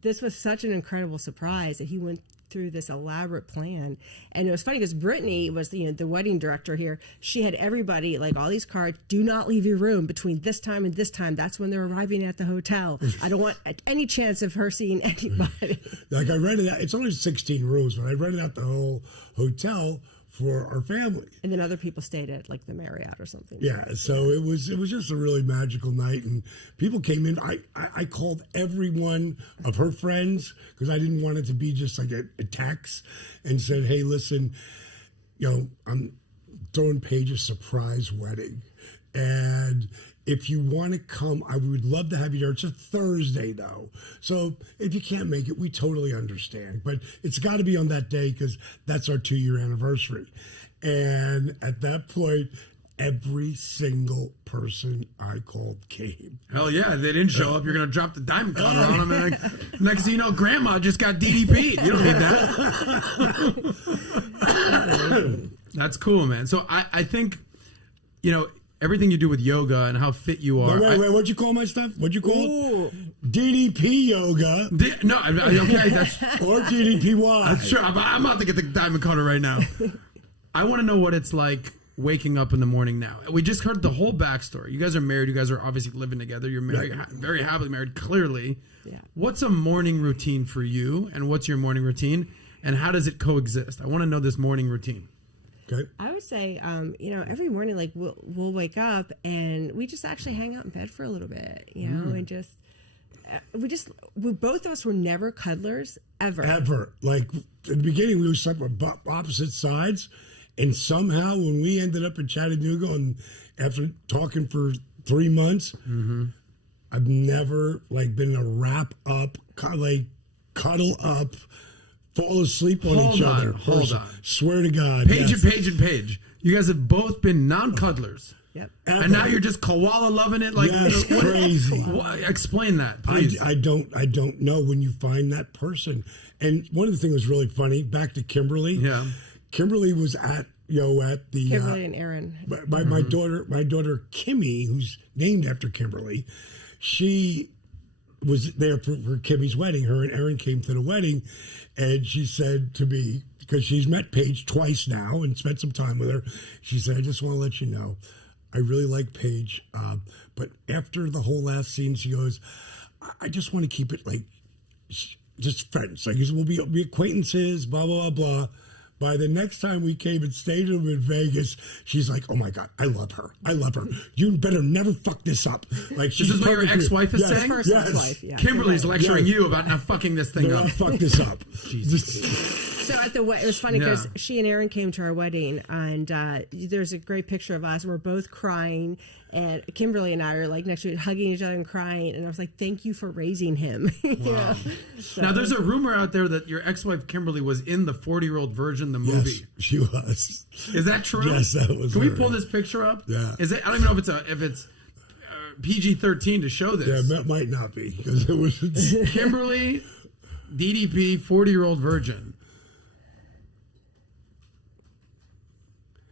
this was such an incredible surprise that he went through this elaborate plan. And it was funny because Brittany was the wedding director here. She had everybody, like all these cards, "Do not leave your room between this time and this time. That's when they're arriving at the hotel. I don't want any chance of her seeing anybody." Like I rented out, it's only 16 rooms, but I rented out the whole hotel for our family. And then other people stayed at like the Marriott or something. Yeah, so it was just a really magical night, and people came in. I called every one of her friends because I didn't want it to be just like a text, and said, "Hey, listen, I'm throwing Paige a surprise wedding. And if you want to come, I would love to have you there. It's a Thursday, though. So if you can't make it, we totally understand. But it's got to be on that day because that's our 2-year anniversary. And at that point, every single person I called came. Hell yeah, they didn't show up. You're going to drop the diamond cutter on them. And next thing you know, grandma just got DDP'd. You don't need that. That's cool, man. So I think, everything you do with yoga and how fit you are. Wait, what'd you call my stuff? What'd you call it? DDP yoga. Okay, that's... Or DDPY. That's true. I'm about to get the diamond cutter right now. I want to know what it's like waking up in the morning now. We just heard the whole backstory. You guys are married. You guys are obviously living together. You're married, very happily married, clearly. Yeah. What's a morning routine for you, and what's your morning routine, and how does it coexist? I want to know this morning routine. Okay. I would say, every morning, like we'll wake up and we just actually hang out in bed for a little bit, and just we both of us were never cuddlers ever. Like at the beginning, we were stuck on opposite sides, and somehow when we ended up in Chattanooga, and after talking for 3 months, I've never been a wrap up, cuddle up. Fall asleep on each other. Hold on. Swear to God. Paige and Paige. You guys have both been non-cuddlers. Yep. And now you're just koala loving it. Crazy. Explain that, please. I don't know when you find that person. And one of the things was really funny. Back to Kimberly. Yeah. Kimberly was at the Kimberly and Aaron. My daughter Kimmy, who's named after Kimberly, she was there for Kimmy's wedding. Her and Aaron came to the wedding. And she said to me, because she's met Paige twice now and spent some time with her, she said, I just want to let you know, I really like Paige. But after the whole last scene, she goes, I just want to keep it just friends. We'll be acquaintances, blah, blah, blah, blah. By the next time we came and stayed with him in Vegas, she's like, oh my God, I love her. You better never fuck this up. This is what your ex-wife is saying? First ex-wife, yeah. Kimberly's lecturing you about not fucking this thing up. Fuck this up. So at the it was funny because she and Aaron came to our wedding, and there's a great picture of us, and we're both crying. And Kimberly and I are next to it, hugging each other and crying. And I was like, thank you for raising him. Wow. So. Now, there's a rumor out there that your ex-wife Kimberly was in the 40-Year-Old Virgin, the movie. Yes, she was. Is that true? Yes, that was. Can we pull this picture up? Yeah. Is it? I don't even know if it's PG-13 to show this. Yeah, that might not be because it was Kimberly, DDP, 40-Year-Old Virgin.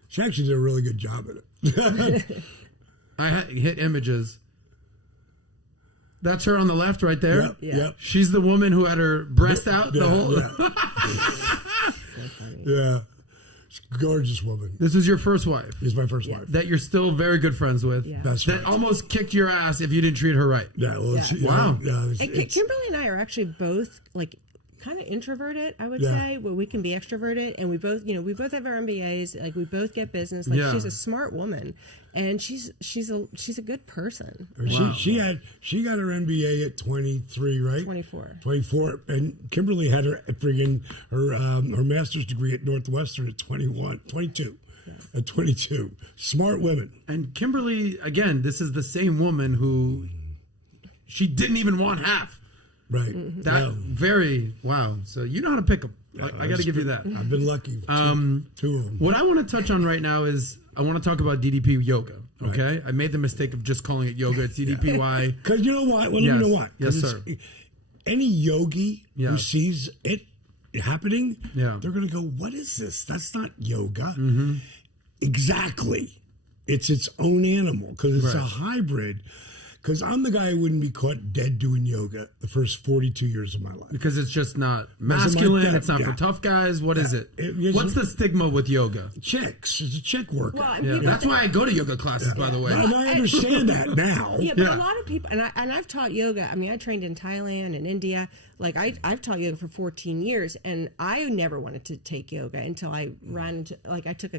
She actually did a really good job at it. I hit images. That's her on the left right there. Yep. She's the woman who had her breast out the whole... Yeah. Gorgeous woman. This is your first wife. This is my first wife. That you're still very good friends with. Yeah. Best that friends. Almost kicked your ass if you didn't treat her right. Yeah. Well, wow. And Kimberly and I are actually both kind of introverted, I would say, where we can be extroverted, and we both have our MBAs, we both get business. She's a smart woman, and she's a good person. Wow. She got her MBA at 23, right? 24, and Kimberly had her her master's degree at Northwestern at 22. Yeah. At 22, smart women. And Kimberly, again, this is the same woman who she didn't even want half. Right. Wow. So you know how to pick them. I got to give you that. I've been lucky. Two of them. What I want to touch on right now is I want to talk about DDP yoga. Okay. Right. I made the mistake of just calling it yoga. It's DDPY. Because you know what? Well, you know what? Yes, sir. Any yogi who sees it happening, they're going to go, what is this? That's not yoga. Mm-hmm. Exactly. It's its own animal because it's a hybrid. Because I'm the guy who wouldn't be caught dead doing yoga the first 42 years of my life. Because it's just not masculine. It's not for tough guys. What is it? What's the stigma with yoga? Chicks. It's a chick workout. Well, that's why I go to yoga classes, by the way. And I understand that now. Yeah, but a lot of people, and I've taught yoga. I mean, I trained in Thailand and India. I've taught yoga for 14 years, and I never wanted to take yoga until I ran into, I took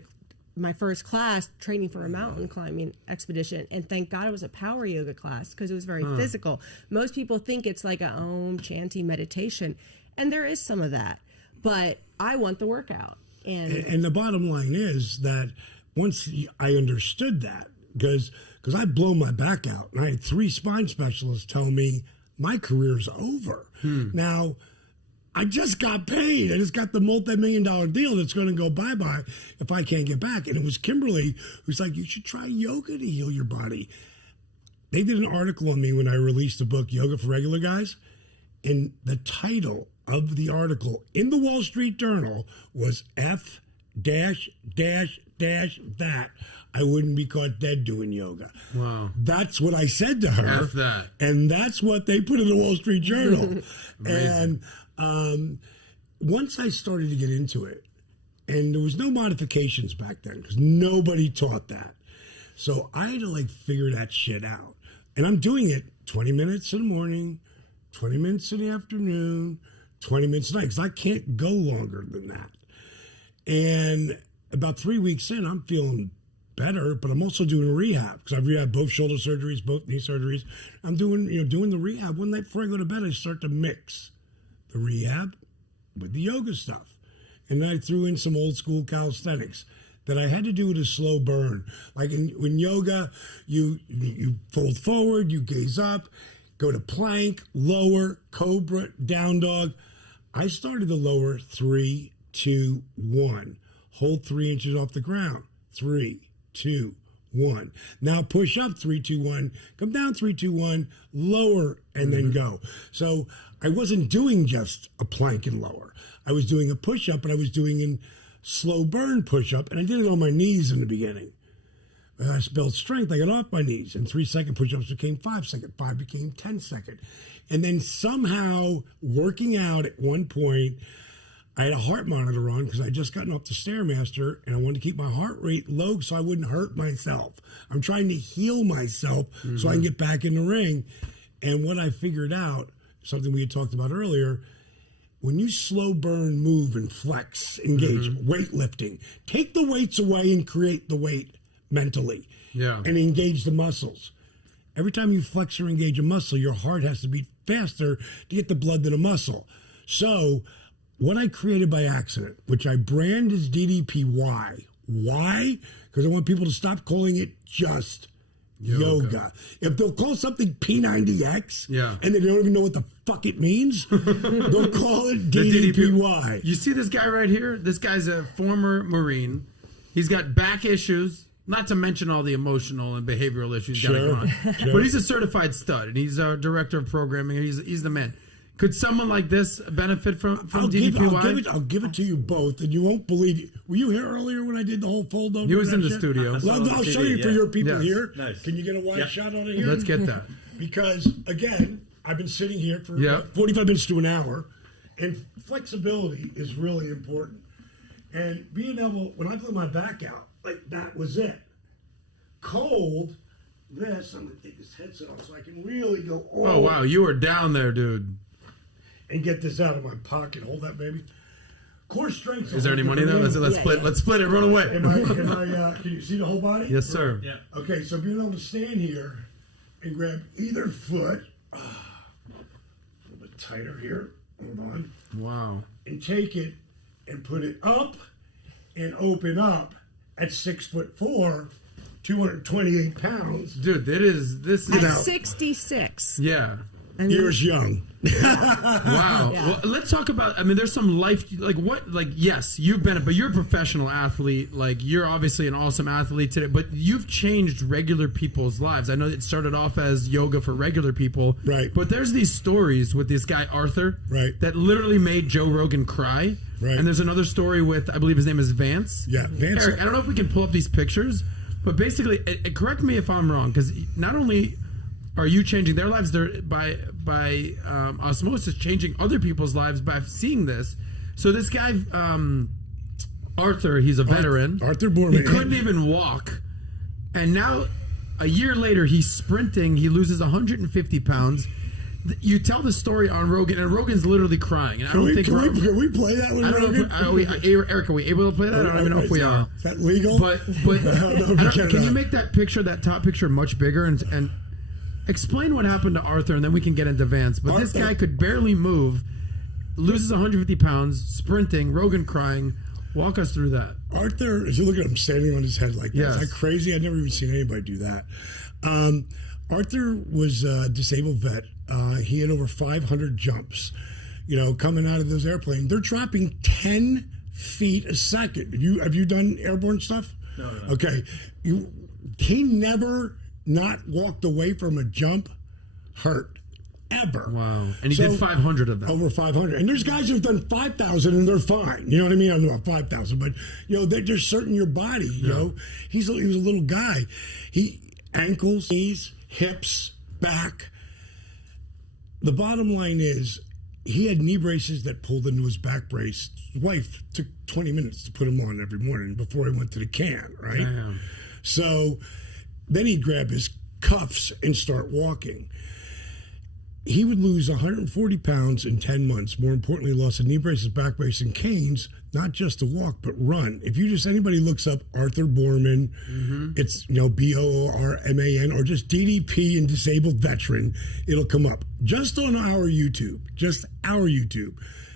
my first class training for a mountain climbing expedition, and thank God it was a power yoga class because it was very physical. Most people think it's like a om chanting meditation, and there is some of that, but I want the workout. And the bottom line is that once I understood that because I'd blown my back out, and I had 3 spine specialists tell me my career's over. Now, I just got paid. I just got the multi-million-dollar deal that's going to go bye-bye if I can't get back. And it was Kimberly who's like, you should try yoga to heal your body. They did an article on me when I released the book, Yoga for Regular Guys, and the title of the article in the Wall Street Journal was F that I wouldn't be caught dead doing yoga. Wow. That's what I said to her. F that. And that's what they put in the Wall Street Journal. And once I started to get into it, and there was no modifications back then because nobody taught that. So I had to like figure that shit out. And I'm doing it 20 minutes in the morning, 20 minutes in the afternoon, 20 minutes at night, because I can't go longer than that. And about 3 weeks in, I'm feeling better, but I'm also doing rehab because I've rehabbed both shoulder surgeries, both knee surgeries. I'm doing the rehab. One night before I go to bed, I start to mix the rehab with the yoga stuff. And then I threw in some old school calisthenics that I had to do with a slow burn. Like in yoga, you fold forward, you gaze up, go to plank, lower, cobra, down dog. I started the lower 3, 2, 1. Hold 3 inches off the ground. 3, 2, 1. Now push up 3, 2, 1. Come down 3, 2, 1. Lower and then go. So I wasn't doing just a plank and lower. I was doing a push up, and I was doing a slow burn push up, and I did it on my knees in the beginning. As I built strength, I got off my knees, and 3-second push-ups became 5-second, 5 became 10-second. And then somehow, working out at one point, I had a heart monitor on because I just gotten off the Stairmaster, and I wanted to keep my heart rate low so I wouldn't hurt myself. I'm trying to heal myself so I can get back in the ring. And what I figured out, something we had talked about earlier, when you slow burn, move, and flex, engage, weightlifting, take the weights away and create the weight mentally, and engage the muscles. Every time you flex or engage a muscle, your heart has to beat faster to get the blood to the muscle. So what I created by accident, which I brand as DDPY. Why? Because I want people to stop calling it just yoga. If they'll call something P90X and they don't even know what the fuck it means, they'll call it DDPY. You see this guy right here? This guy's a former Marine. He's got back issues, not to mention all the emotional and behavioral issues going on. But he's a certified stud, and he's our director of programming. He's the man. Could someone like this benefit from DDPY? I'll give it to you both, and you won't believe it. Were you here earlier when I did the whole fold over? He was in the studio. I'll show you for your people here. Nice. Can you get a wide shot on it here? Let's get that. Because, again, I've been sitting here for 45 minutes to an hour, and flexibility is really important. And being able, when I blew my back out, like that was it. Cold, I'm going to take this headset off so I can really go Oh, wow. You were down there, dude. And get this out of my pocket. Hold that, baby. Core strength. Is there any money there? Let's split. Let's split it. Run away. Can you see the whole body? Yes, sir. Yeah. Okay, so being able to stand here and grab either foot, a little bit tighter here. Hold on. Wow. And take it and put it up and open up at 6'4", 228 pounds. Dude, this is At 66. Yeah. Years young. Wow. Yeah. Well, let's talk about, I mean, there's some life, yes, you've been, but you're a professional athlete. Like, you're obviously an awesome athlete today, but you've changed regular people's lives. I know it started off as yoga for regular people. Right. But there's these stories with this guy, Arthur. Right. That literally made Joe Rogan cry. Right. And there's another story with, I believe his name is Vance. Yeah, Vance. Eric, I don't know if we can pull up these pictures, but basically, correct me if I'm wrong, because not only are you changing their lives, they're by osmosis changing other people's lives by seeing this. So this guy, Arthur, he's a veteran. Arthur Borman. He couldn't even walk. And now, a year later, he's sprinting. He loses 150 pounds. You tell the story on Rogan, and Rogan's literally crying. And I don't think can we play that with Rogan? Eric, are we able to play that? I don't even know if we are. Is that legal? But can you make that picture, that top picture, much bigger and explain what happened to Arthur, and then we can get into Vance. But this guy could barely move, loses 150 pounds, sprinting, Rogan crying. Walk us through that. Arthur, as you look at him standing on his head like that, Yes. it's like crazy. I've never even seen anybody do that. Arthur was a disabled vet. He had over 500 jumps. Coming out of those airplanes, they're dropping 10 feet a second. Have you done airborne stuff? No. Okay. He never not walked away from a jump hurt. Ever. Wow. And he did 500 of them. Over 500. And there's guys who've done 5,000 and they're fine. You know what I mean? I'm about 5,000. But, they're certain your body, you know. He was a little guy. Ankles, knees, hips, back. The bottom line is he had knee braces that pulled into his back brace. His wife took 20 minutes to put him on every morning before he went to the can, right? Damn. So then he'd grab his cuffs and start walking. He would lose 140 pounds in 10 months. More importantly, lost a knee braces, back brace, and canes, not just to walk, but run. If anybody looks up Arthur Borman, it's, Boorman, or just DDP and disabled veteran, it'll come up. Just on our YouTube,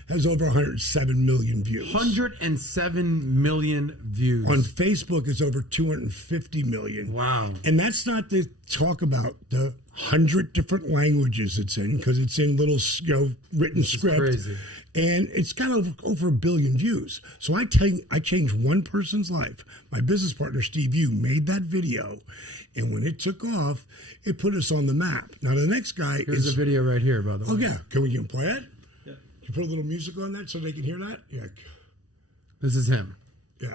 has over 107 million views. 107 million views. On Facebook, it's over 250 million. Wow. And that's not to talk about the 100 different languages it's in, because it's in little, written script. Crazy. And it's got over 1 billion views. So I changed one person's life. My business partner, Steve Yu, made that video. And when it took off, it put us on the map. Now, the next guy Here's a video right here, by the way. Oh, yeah. Can we play it? Yeah. Can you put a little music on that so they can hear that? Yeah. This is him. Yeah.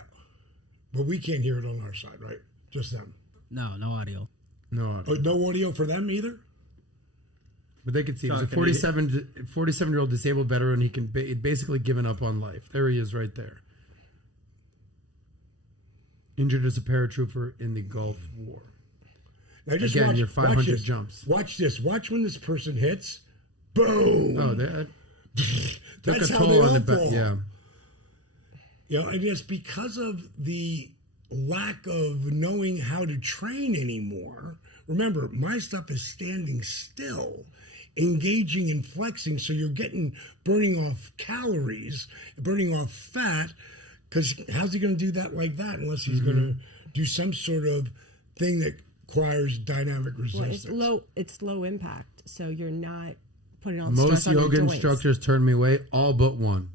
But we can't hear it on our side, right? Just them. No audio. No audio. Oh, no audio for them either? But they could see. He's a can they- 47-year-old disabled veteran. He can basically given up on life. There he is right there. Injured as a paratrooper in the Gulf War. Now just Again, watch, your 500 watch this. jumps. Watch this. Watch when this person hits. Boom. Oh, that took That's a how toll they on the all back. fall. Yeah. And it's because of the lack of knowing how to train anymore. Remember, my stuff is standing still, engaging and flexing, so you're burning off calories, burning off fat, because how's he going to do that like that unless he's going to do some sort of thing that requires dynamic resistance? Well, it's low impact, so you're not putting all the Most stress on your yoga joints. instructors turned me away, all but one.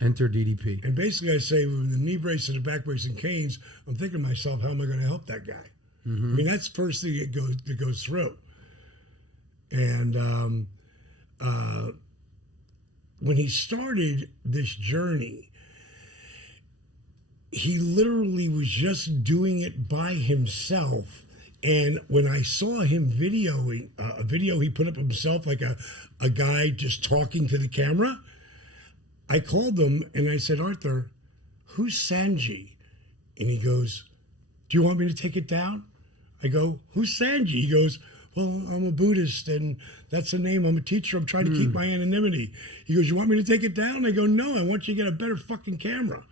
Enter DDP. And basically, I say, with the knee brace and the back brace and canes, I'm thinking to myself, how am I going to help that guy? I mean, that's the first thing that goes through. And when he started this journey, he literally was just doing it by himself. And when I saw him videoing a video he put up himself, like a guy just talking to the camera, I called him and I said, Arthur, who's Sanji? And he goes, do you want me to take it down? I go, who's Sanji? He goes, well, I'm a Buddhist and that's the name. I'm a teacher. I'm trying to keep my anonymity. He goes, you want me to take it down? I go, no, I want you to get a better fucking camera.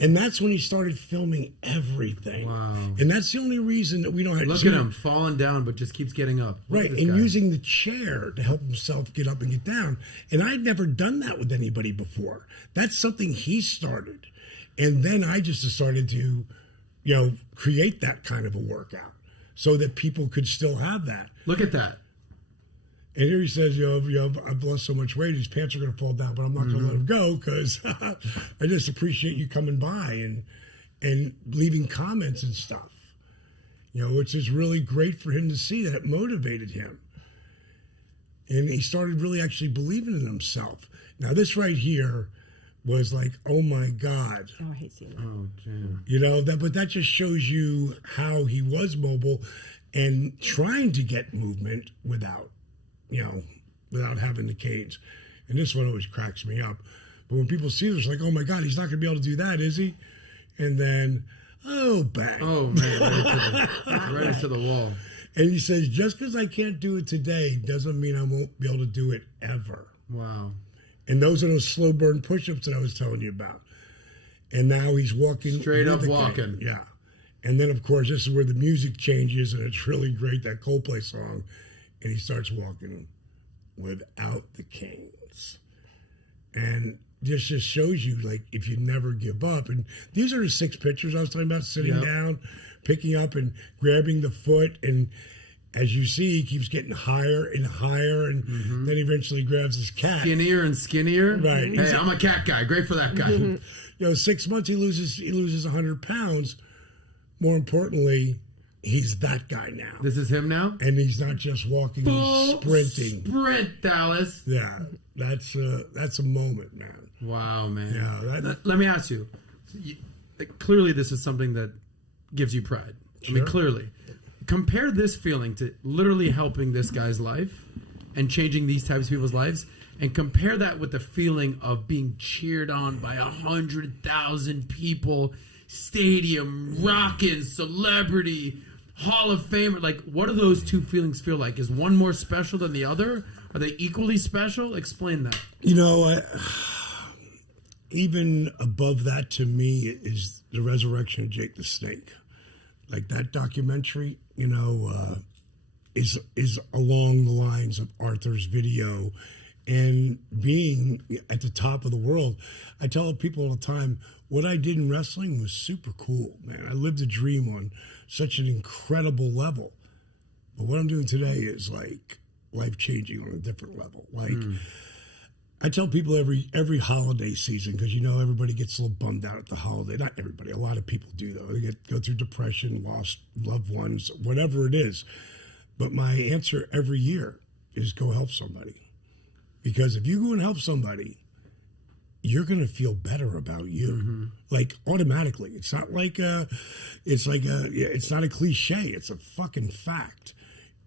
And that's when he started filming everything. Wow. And that's the only reason that we don't have Look at him falling down, but just keeps getting up. Look Right, at and this guy. using the chair to help himself get up and get down. And I'd never done that with anybody before. That's something he started. And then I just started to, create that kind of a workout so that people could still have that. Look at that. And here he says, I've lost so much weight, his pants are going to fall down, but I'm not going to let him go because I just appreciate you coming by and leaving comments and stuff. Which is really great for him to see that it motivated him. And he started really actually believing in himself. Now, this right here was like, oh my God. Oh, I hate seeing that. Oh, damn. But that just shows you how he was mobile and trying to get movement without having the canes. And this one always cracks me up. But when people see this, like, oh my God, he's not going to be able to do that, is he? And then, oh, bang. Oh, man. Right into the wall. And he says, just because I can't do it today doesn't mean I won't be able to do it ever. Wow. And those are those slow burn push-ups that I was telling you about. And now he's walking. Straight with up the cane. walking. Yeah. And then, of course, this is where the music changes, and it's really great, that Coldplay song. And he starts walking without the canes. And this just shows you, like, if you never give up. And these are the 6 pictures I was talking about, sitting down, picking up and grabbing the foot. And as you see, he keeps getting higher and higher. And then eventually grabs his cat. Skinnier and skinnier. Right. Hey, I'm a cat guy. Great for that guy. You know, 6 months, he loses 100 pounds. More importantly, he's that guy now. This is him now? And he's not just walking, he's sprinting. Sprint, Dallas. Yeah, that's a moment, man. Wow, man. Yeah. Let me ask you. Clearly, this is something that gives you pride. Sure. I mean, clearly. Compare this feeling to literally helping this guy's life and changing these types of people's lives, and compare that with the feeling of being cheered on by 100,000 people, stadium, rockin', celebrity, Hall of Famer. Like, what do those two feelings feel like? Is one more special than the other? Are they equally special? Explain that. You know, even above that to me is the resurrection of Jake the Snake. Like, that documentary, you know, is along the lines of Arthur's video and being at the top of the world. I tell people all the time, what I did in wrestling was super cool, man. I lived a dream on such an incredible level. But what I'm doing today is like life-changing on a different level. Like, I tell people every holiday season, because, you know, everybody gets a little bummed out at the holiday. Not everybody. A lot of people do, though. They go through depression, lost loved ones, whatever it is. But my answer every year is go help somebody. Because if you go and help somebody, you're going to feel better about you. Like, automatically. It's not like it's not a cliche. It's a fucking fact.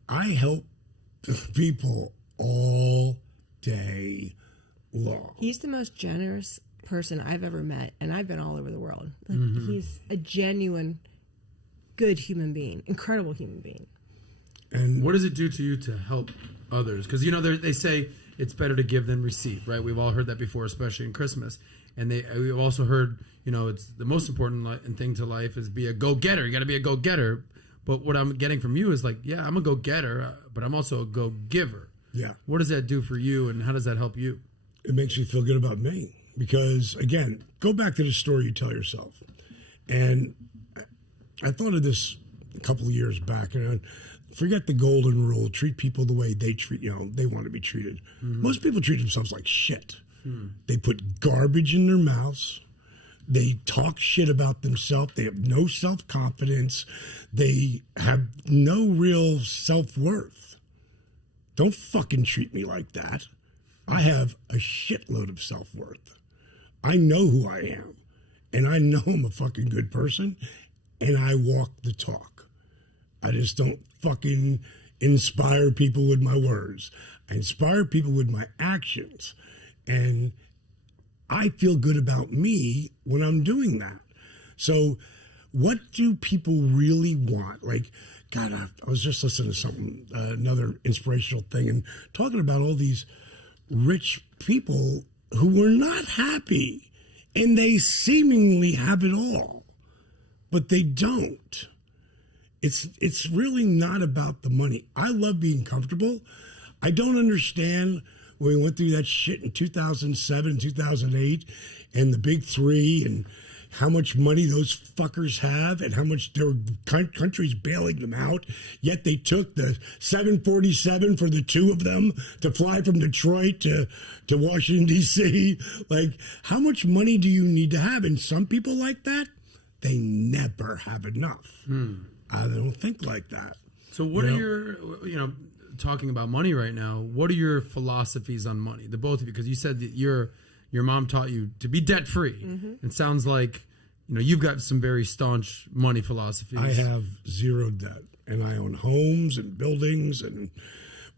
I help people all day long. He's the most generous person I've ever met, and I've been all over the world. Like, he's a genuine, good human being, incredible human being. And what does it do to you to help others? Because, you know, they say it's better to give than receive, right? We've all heard that before, especially in Christmas. And we've also heard, you know, it's the most important thing to life is be a go-getter. You got to be a go-getter. But what I'm getting from you is like, yeah, I'm a go-getter, but I'm also a go-giver. Yeah. What does that do for you, and how does that help you? It makes me feel good about me. Because, again, go back to the story you tell yourself. And I thought of this a couple of years back, and forget the golden rule. Treat people the way they want to be treated. Most people treat themselves like shit. They put garbage in their mouths. They talk shit about themselves. They have no self-confidence. They have no real self-worth. Don't fucking treat me like that. I have a shitload of self-worth. I know who I am. And I know I'm a fucking good person. And I walk the talk. I just don't fucking inspire people with my words. I inspire people with my actions. And I feel good about me when I'm doing that. So what do people really want? Like, God, I was just listening to something, another inspirational thing, and talking about all these rich people who were not happy. And they seemingly have it all. But they don't. It's really not about the money. I love being comfortable. I don't understand when we went through that shit in 2007, 2008, and the big three, and how much money those fuckers have, and how much their countries bailing them out. Yet they took the 747 for the two of them to fly from Detroit to Washington, D.C. Like, how much money do you need to have? And some people like that, they never have enough. I don't think like that. So what are your, talking about money right now, what are your philosophies on money, the both of you? Because you said that your mom taught you to be debt-free. It sounds like, you've got some very staunch money philosophies. I have zero debt, and I own homes and buildings, and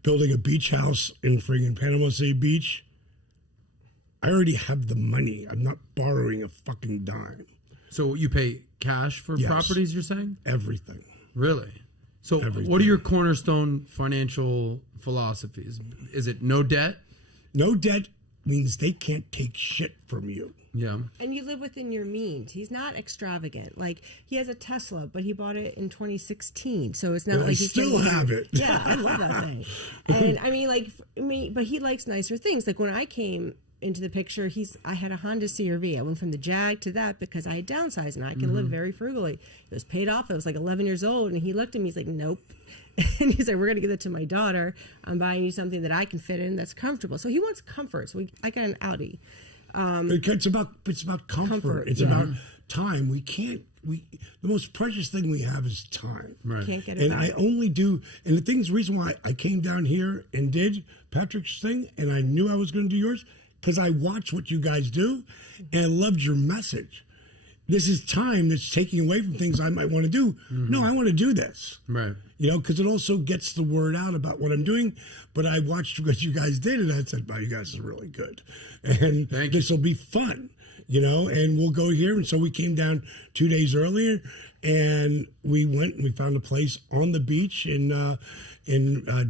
building a beach house in friggin' Panama City Beach. I already have the money. I'm not borrowing a fucking dime. So you pay cash for properties, you're saying? Everything. Really? So Everything. What are your cornerstone financial philosophies? Is it no debt? No debt means they can't take shit from you. Yeah. And you live within your means. He's not extravagant. Like, he has a Tesla, but he bought it in 2016. So it's not like he's still have it. Yeah, I love that thing. And I mean, but he likes nicer things. Like, when I came into the picture, I had a Honda CR-V. I went from the Jag to that because I had downsized and I can live very frugally. It was paid off. I was like 11 years old, and he looked at me. He's like, "Nope." And he's like, "We're going to give it to my daughter. I'm buying you something that I can fit in that's comfortable." So he wants comfort. So I got an Audi. It's about comfort. It's about time. The most precious thing we have is time. Right. Can't get it And back. I only do, and the reason why I came down here and did Patrick's thing, and I knew I was going to do yours, because I watched what you guys do, and I loved your message. This is time that's taking away from things I might want to do. No, I want to do this. Right. Because it also gets the word out about what I'm doing. But I watched what you guys did, and I said, "Wow, you guys are really good, and this will be fun." And we'll go here. And so we came down 2 days earlier, and we went and we found a place on the beach in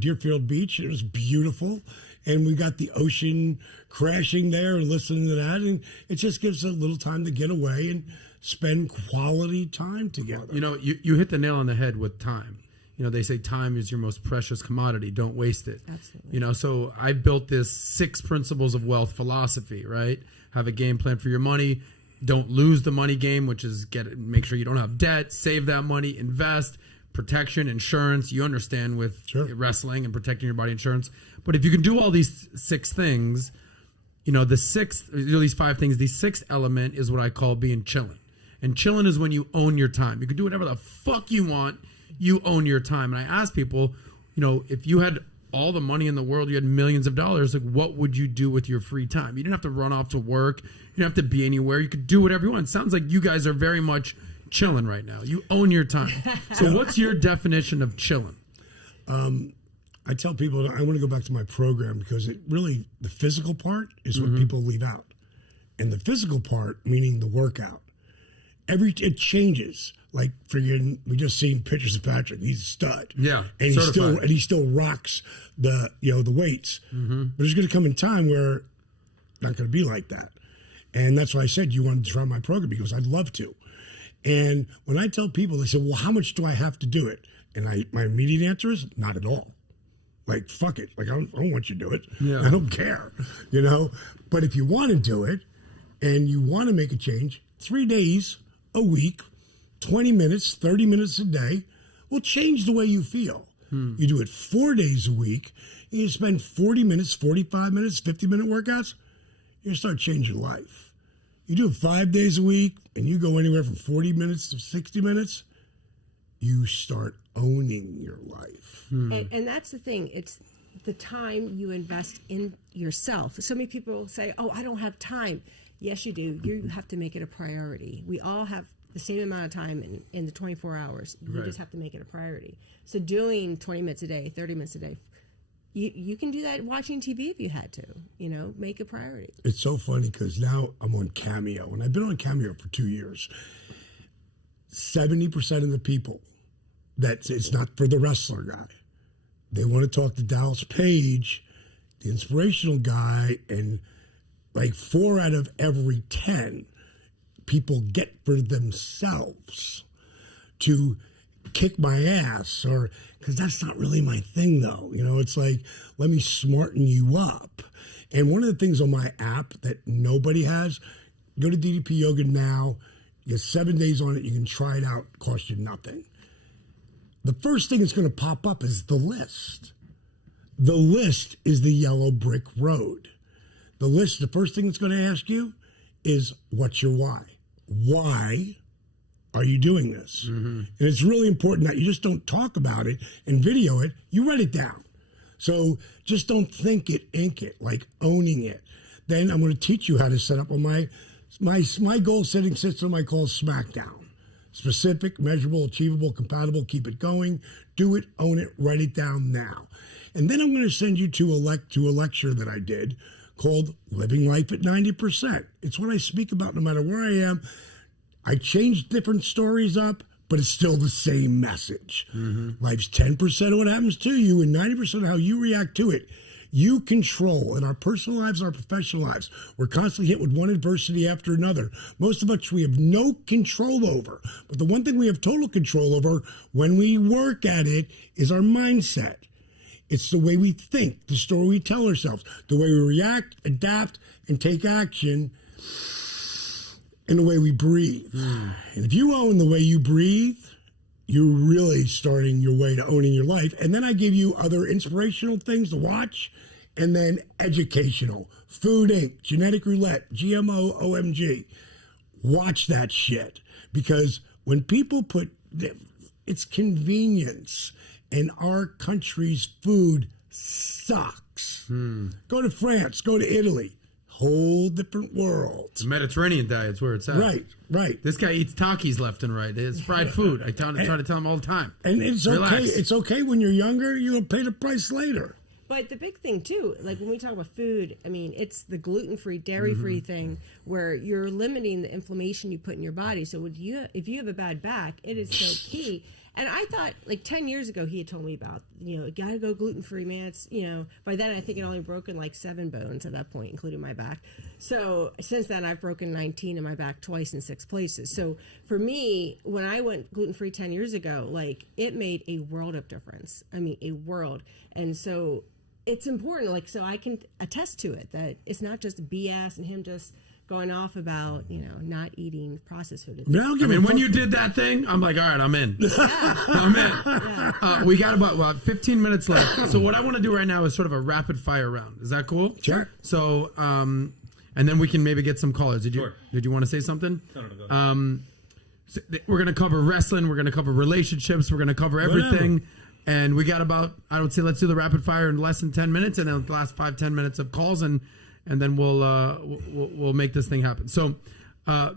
Deerfield Beach. It was beautiful, and we got the ocean crashing there and listening to that, and it just gives us a little time to get away and spend quality time together. You hit the nail on the head with time. They say time is your most precious commodity. Don't waste it. Absolutely. So I built this 6 principles of wealth philosophy, right? Have a game plan for your money. Don't lose the money game, which is make sure you don't have debt, save that money, invest, protection, insurance. You understand with wrestling and protecting your body, insurance. But if you can do all these 6 things, these 5 things, the 6th element is what I call being chillin. And chillin is when you own your time. You can do whatever the fuck you want. You own your time. And I ask people, if you had all the money in the world, you had millions of dollars, like what would you do with your free time? You didn't have to run off to work. You didn't have to be anywhere. You could do whatever you want. It sounds like you guys are very much chilling right now. You own your time. So what's your definition of chilling? I tell people I want to go back to my program because the physical part is what people leave out. And the physical part, meaning the workout, it changes. Like we just seen pictures of Patrick. He's a stud. Yeah. And he still rocks the weights. But there's going to come a time where not going to be like that. And that's why I said you wanted to try my program, because I'd love to. And when I tell people, they say, "Well, how much do I have to do it?" And my immediate answer is not at all. Like, fuck it. Like, I don't want you to do it. Yeah. I don't care, But if you want to do it and you want to make a change, 3 days a week, 20 minutes, 30 minutes a day will change the way you feel. You do it 4 days a week, and you spend 40 minutes, 45 minutes, 50-minute workouts, you start changing life. You do it 5 days a week, and you go anywhere from 40 minutes to 60 minutes, you start owning your life. And that's the thing. It's the time you invest in yourself. So many people say, "Oh, I don't have time." Yes, you do. You have to make it a priority. We all have the same amount of time in the 24 hours. You just have to make it a priority. So doing 20 minutes a day, 30 minutes a day, you can do that watching TV if you had to, make a priority. It's so funny because now I'm on Cameo, and I've been on Cameo for 2 years. 70% of the people, it's not for the wrestler guy. They want to talk to Dallas Page, the inspirational guy, and like 4 out of every 10 people get for themselves to kick my ass, or because that's not really my thing though. It's like, let me smarten you up. And one of the things on my app that nobody has, go to DDP Yoga now. You get 7 days on it. You can try it out. Cost you nothing. The first thing that's going to pop up is the list. The list is the yellow brick road. The list, the first thing it's going to ask you is, what's your why? Why are you doing this? And it's really important that you just don't talk about it and video it. You write it down. So just don't think it, ink it, like owning it. Then I'm going to teach you how to set up on my goal setting system I call SmackDown. Specific, measurable, achievable, compatible, keep it going, do it, own it, write it down now. And then I'm going to send you to a lecture that I did called Living Life at 90%. It's what I speak about no matter where I am. I change different stories up, but it's still the same message. Life's 10% of what happens to you and 90% of how you react to it. You control in our personal lives, our professional lives. We're constantly hit with one adversity after another. Most of which we have no control over. But the one thing we have total control over when we work at it is our mindset. It's the way we think, the story we tell ourselves, the way we react, adapt, and take action, and the way we breathe. And if you own the way you breathe, you're really starting your way to owning your life. And then I give you other inspirational things to watch, and then educational. Food Inc., Genetic Roulette, GMO, OMG. Watch that shit. Because when people put, it's convenience, and our country's food sucks. Go to France, go to Italy. Whole different world. The Mediterranean diet's where it's at. Right. This guy eats Takis left and right. It's fried food. I try to tell him all the time. And it's Relax. okay. It's okay when you're younger. You'll pay the price later. But the big thing too, like when we talk about food, I mean, it's the gluten-free, dairy-free thing where you're limiting the inflammation you put in your body. So if you have a bad back, it is so key. And I thought, like 10 years ago, he had told me about, you gotta go gluten-free, man. It's, by then I think it only broken like 7 bones at that point, including my back. So since then, I've broken 19 in my back twice in 6 places. So for me, when I went gluten-free 10 years ago, like it made a world of difference. I mean, a world. And so it's important, like, so I can attest to it, that it's not just BS and him just going off about, not eating processed food. When you did that thing, I'm like, all right, I'm in. I'm in. Yeah. We got about 15 minutes left. So what I want to do right now is sort of a rapid fire round. Is that cool? Sure. So, and then we can maybe get some callers. Did you want to say something? No. So we're going to cover wrestling. We're going to cover relationships. We're going to cover everything. And we got about, I would say, let's do the rapid fire in less than 10 minutes, and then the last 5-10 minutes of calls, and then we'll make this thing happen. So,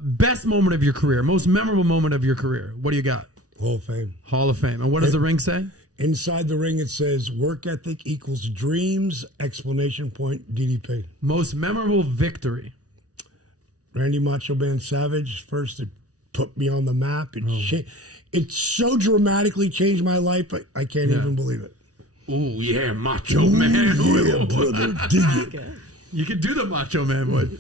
best moment of your career, most memorable moment of your career. What do you got? Hall of Fame. Hall of Fame. And what does the ring say? Inside the ring, it says work ethic equals dreams, exclamation point, DDP. Most memorable victory. Randy Macho Man Savage, first to put me on the map. It so dramatically changed my life, I can't even believe it. Oh, yeah, Macho Man. Yeah, brother, dig it. You could do the Macho Man one.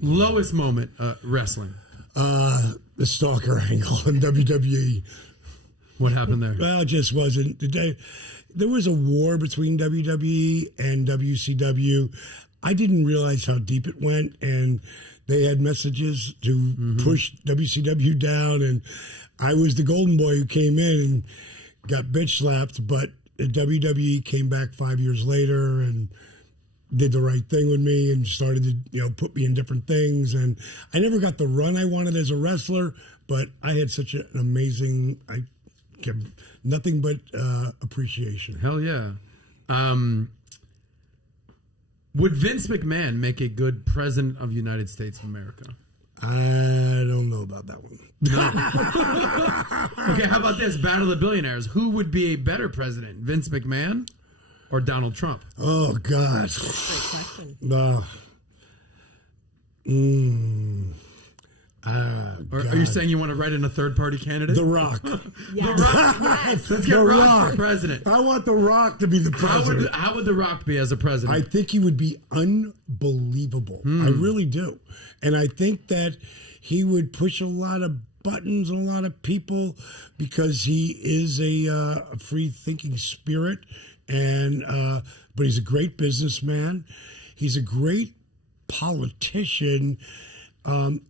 Lowest moment wrestling. The stalker angle in WWE. What happened there? Well, it just wasn't. There was a war between WWE and WCW. I didn't realize how deep it went, and they had messages to push WCW down, and I was the golden boy who came in and got bitch slapped, but WWE came back 5 years later and did the right thing with me and started to, put me in different things. And I never got the run I wanted as a wrestler, but I had such an amazing, I give nothing but appreciation. Hell yeah. Would Vince McMahon make a good president of the United States of America? I don't know about that one. Okay, how about this? Battle of the Billionaires. Who would be a better president, Vince McMahon or Donald Trump? Oh, God. Great question. Are you saying you want to write in a third-party candidate? The Rock. Yeah. The Rock. Yes. Let's get The Rock Rock for president. I want The Rock to be the president. How would The Rock be as a president? I think he would be unbelievable. I really do. And I think that he would push a lot of buttons on a lot of people because he is a free-thinking spirit. And but he's a great businessman. He's a great politician. I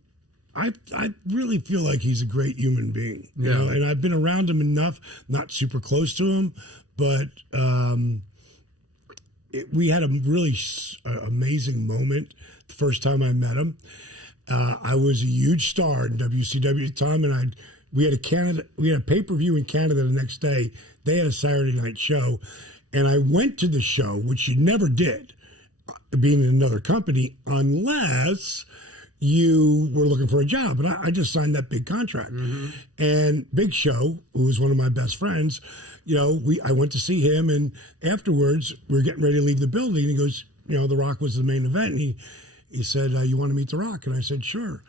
really feel like he's a great human being, you know, and I've been around him enough, not super close to him, but we had a really amazing moment the first time I met him. I was a huge star in WCW at the time, and we had a pay-per-view in Canada the next day. They had a Saturday night show, and I went to the show, which you never did, being in another company, unless you were looking for a job. And I just signed that big contract. And Big Show, who was one of my best friends, you know, I went to see him, and afterwards we were getting ready to leave the building. He goes, you know, The Rock was the main event. And he said, you want to meet The Rock? And I said, sure.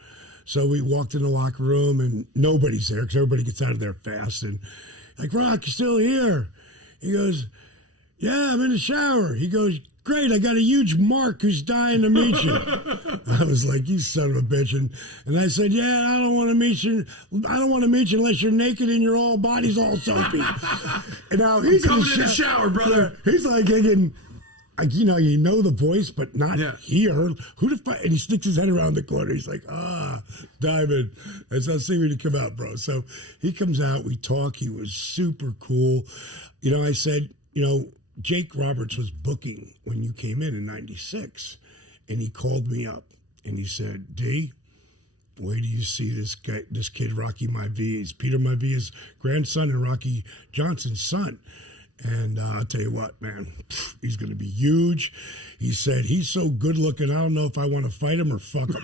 So we walked in the locker room, and nobody's there because everybody gets out of there fast. And like, Rock, you still here? He goes, yeah, I'm in the shower. He goes, great, I got a huge mark who's dying to meet you. I was like, you son of a bitch. And I said, yeah, I don't want to meet you. I don't want to meet you unless you're naked and your whole body's all soapy. And now he's coming in the shower, brother. Yeah, he's like thinking, like, you know the voice, but not here. Who the fuck? And he sticks his head around the corner. He's like, Diamond. I said, I'll see when you come out, bro. So he comes out. We talk. He was super cool. I said, Jake Roberts was booking when you came in '96, and he called me up and he said, D, wait till you see this kid, Rocky Maivia's, Peter Maivia's grandson and Rocky Johnson's son. And I'll tell you what, man, he's going to be huge. He said, he's so good looking, I don't know if I want to fight him or fuck him.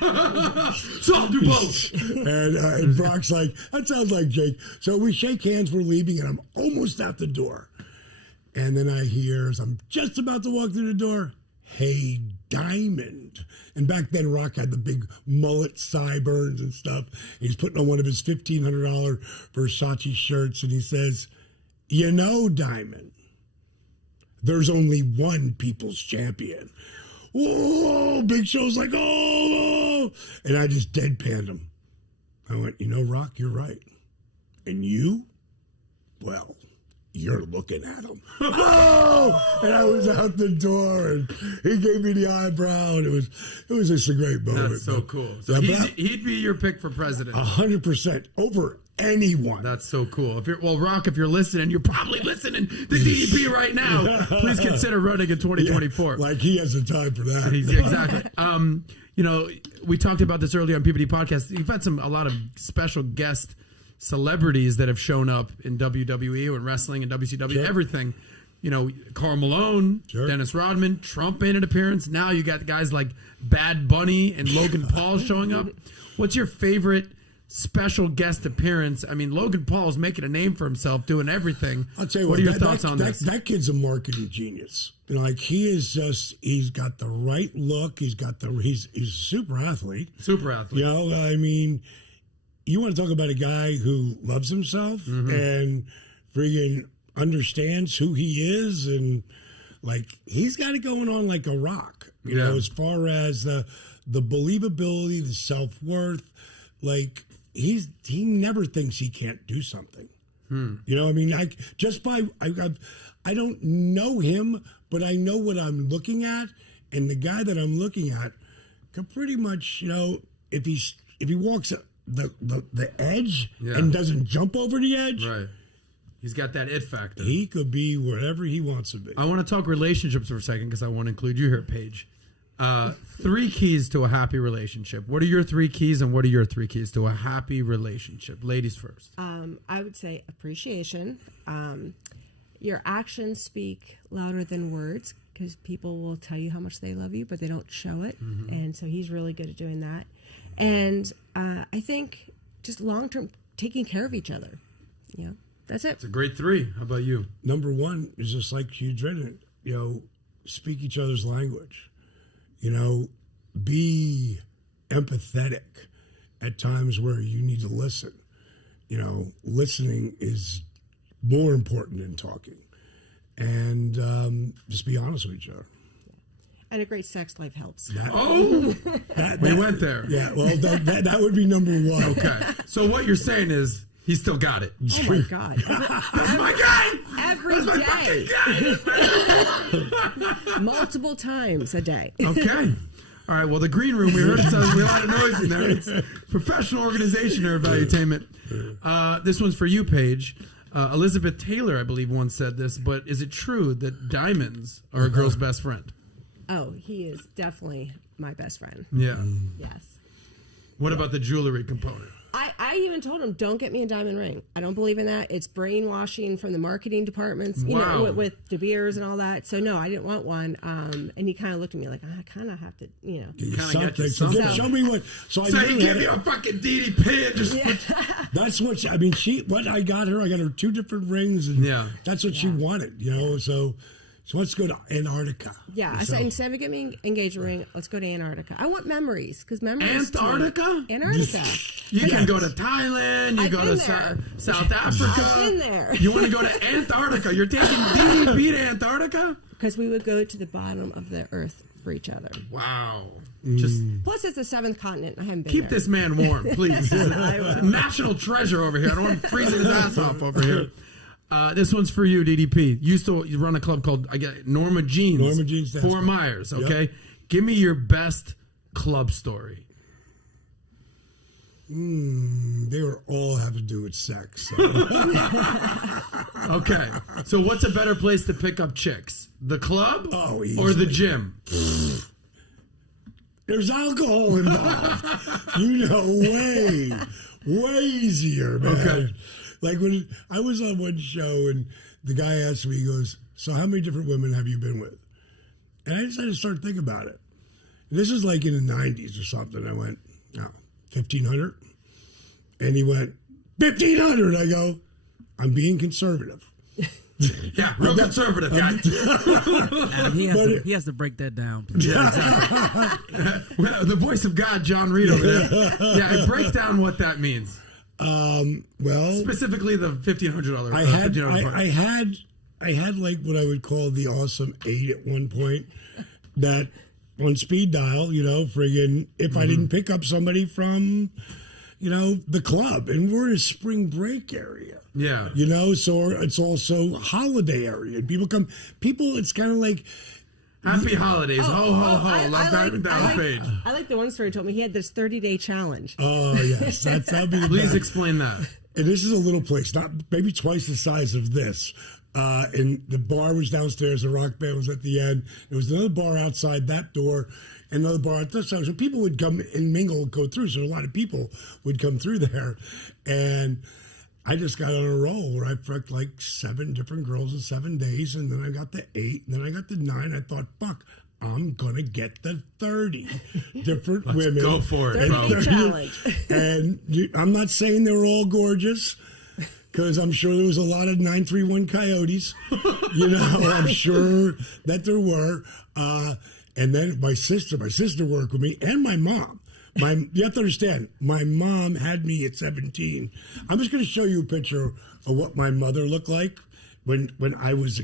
So I'll do both. And Brock's like, that sounds like Jake. So we shake hands, we're leaving, and I'm almost out the door. And then I hear, as I'm just about to walk through the door, hey, Diamond. And back then, Rock had the big mullet sideburns and stuff. He's putting on one of his $1,500 Versace shirts, and he says, Diamond, there's only one people's champion. Whoa, Big Show's like, oh. And I just deadpanned him. I went, Rock, you're right. And you? Well, you're looking at him. Oh! And I was out the door, and he gave me the eyebrow, and it was just a great moment. That's so cool. So he'd be your pick for president. 100% over anyone. That's so cool. Rock, if you're listening, you're probably listening to DDP right now. Please consider running in 2024. Yeah, like he has the time for that. Exactly. We talked about this earlier on PPD podcast. You've had a lot of special guest celebrities that have shown up in WWE and wrestling and WCW, everything. Karl Malone, Dennis Rodman, Trump made an appearance. Now you got guys like Bad Bunny and Logan Paul showing up. What's your favorite special guest appearance? I mean, Logan Paul's making a name for himself, doing everything. I'll tell you what are your thoughts on this? That kid's a marketing genius. He's got the right look. He's a super athlete. Super athlete. You want to talk about a guy who loves himself and friggin' understands who he is, and he's got it going on like a rock. As far as the believability, the self-worth, he never thinks he can't do something. I don't know him, but I know what I'm looking at, and the guy that I'm looking at can pretty much, if he walks the edge and doesn't jump over the edge, right? He's got that it factor. He could be wherever he wants to be. I want to talk relationships for a second because I want to include you here, Paige. 3 keys to a happy relationship. What are your 3 keys, and what are your 3 keys to a happy relationship? Ladies first. I would say appreciation. Your actions speak louder than words, because people will tell you how much they love you, but they don't show it. And so he's really good at doing that. And I think just long-term taking care of each other. That's it. It's a great 3. How about you? Number 1 is just like you dreaded it. Speak each other's language. Be empathetic at times where you need to listen. Listening is more important than talking. And just be honest with each other. And a great sex life helps. We went there. Yeah, well, that would be number 1. Okay. So what you're saying is he still got it. Oh, my God. That's my guy! Every day. Fucking guy! Multiple times a day. Okay. All right, well, the green room, we heard a lot of noise in there. It's a professional organization here at Valuetainment. This one's for you, Paige. Elizabeth Taylor, I believe, once said this, but is it true that diamonds are a girl's best friend? Oh, he is definitely my best friend. Yeah. Yes. What about the jewelry component? I even told him, don't get me a diamond ring. I don't believe in that. It's brainwashing from the marketing departments, with De Beers and all that. So, no, I didn't want one. And he kind of looked at me like, I kind of have to, Something. Show me what. So he gave you a fucking DDP. That's what what I got her 2 different rings, and that's what she wanted, So let's go to Antarctica. Yeah, I said, instead of getting me an engagement ring, let's go to Antarctica. I want memories, because memories. Antarctica? Antarctica. You can go to Thailand. You go to South Africa. I've been there. You want to go to Antarctica? You're taking DDP to Antarctica? because we would go to the bottom of the earth for each other. Wow. Just Plus, it's the seventh continent. I haven't been keep there. this man warm, please. This is a national treasure over here. I don't want him freezing his ass off over here. This one's for you, DDP. You run a club called Norma Jeans. Norma Jeans Dance Fort Club. Myers. Okay, Yep. give me your best club story. They were all have to do with sex. So. Okay, so what's a better place to pick up chicks? The club Oh, or the easily. gym? There's alcohol involved. You know, way easier, man. Okay. Like when I was on one show and the guy asked me, he goes, "So how many different women have you been with?" And I just had to start thinking about it. This is like in the 90s or something. I went, "No, 1,500." And he went, 1,500. I go, "I'm being conservative." Yeah, real conservative guy. Adam, he has to break that down. Yeah, exactly. The voice of God, John Reed over there. Yeah, break down what that means. Well, Specifically, the $1,500. I had like what I would call the awesome 8 at one point. That on speed dial, you know, friggin' if I didn't pick up somebody from, you know, the club, and we're in a spring break area. Yeah. You know, so it's also holiday area. People, it's kind of like, Happy holidays. Ho, ho, ho. I Love Diamond Dallas Page. I like the one story he told me. He had this 30-day challenge. oh yes, that'd be the Please best. explain that. And this is a little place, not maybe twice the size of this. And the bar was downstairs. The rock band was at the end. There was another bar outside that door, another bar at this side. So people would come and mingle and go through. So a lot of people would come through there. And I just got on a roll where I fucked like 7 different girls in 7 days. And then I got the 8. And then I got the 9. I thought, fuck, I'm going to get the 30 different women. Go for it, 30-day bro. challenge. And I'm not saying they were all gorgeous, because I'm sure there was a lot of 931 coyotes. You know, I'm sure that there were. And then my sister worked with me, and my mom. You have to understand, my mom had me at 17. I'm just going to show you a picture of what my mother looked like when I was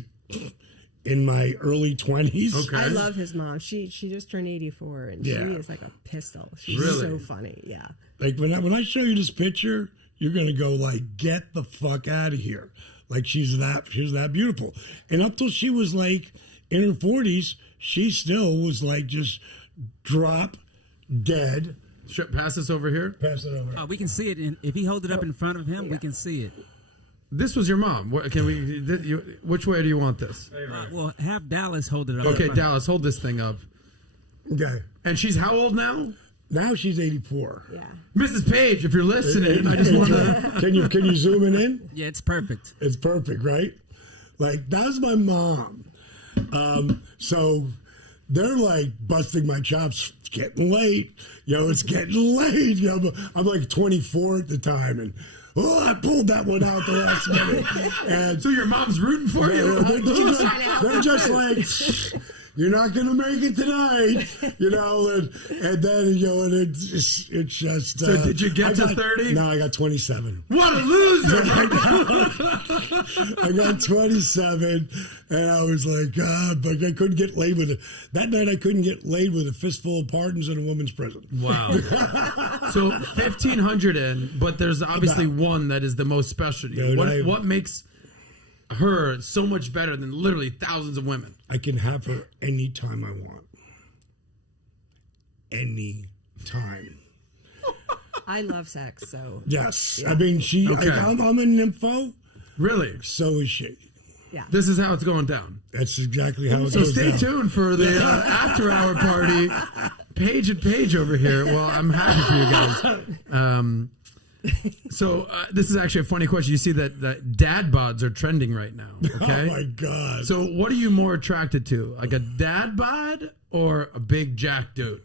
in my early 20s. Okay. I love his mom. She just turned 84, and Yeah. she is like a pistol. She's Really? so funny. Yeah. Like when I show you this picture, you're gonna go like, get the fuck out of here. Like she's that beautiful. And up till she was like in her 40s, she still was like just drop dead. Pass this over here. Pass it over. We can see it. If he holds it up in front of him, we can see it. This was your mom. Which way do you want this? Well, have Dallas hold it up. Okay, in front. Dallas, hold this thing up. Okay. And she's how old now? Now she's 84. Yeah. Mrs. Page, if you're listening, I just want to. Can you zoom it in? Yeah, it's perfect. It's perfect, right? Like that was my mom. So they're like busting my chops. It's getting late. It's getting late. I'm like 24 at the time, and I pulled that one out the last minute. And So your mom's rooting for you? they're just like, you're not going to make it tonight, and then, and it's just. So did you get to 30? No, I got 27. What a loser! I got 27, and I was like, God, but I couldn't get laid with it. That night, I couldn't get laid with a fistful of pardons in a woman's prison. Wow. So 1,500 in, but there's obviously one that is the most special to you. Dude, What makes her so much better than literally thousands of women? I can have her anytime I want. Any time. I love sex, so Yes. I mean, Okay. I'm a nympho, Really? so is she. yeah. This is how it's going down. That's exactly how it So goes stay down. tuned for the after hour party. Paige and Paige over here. Well, I'm happy for you guys. So this is actually a funny question. You see that dad bods are trending right now. Okay. Oh, my God. So what are you more attracted to? Like a dad bod or a big jack dude?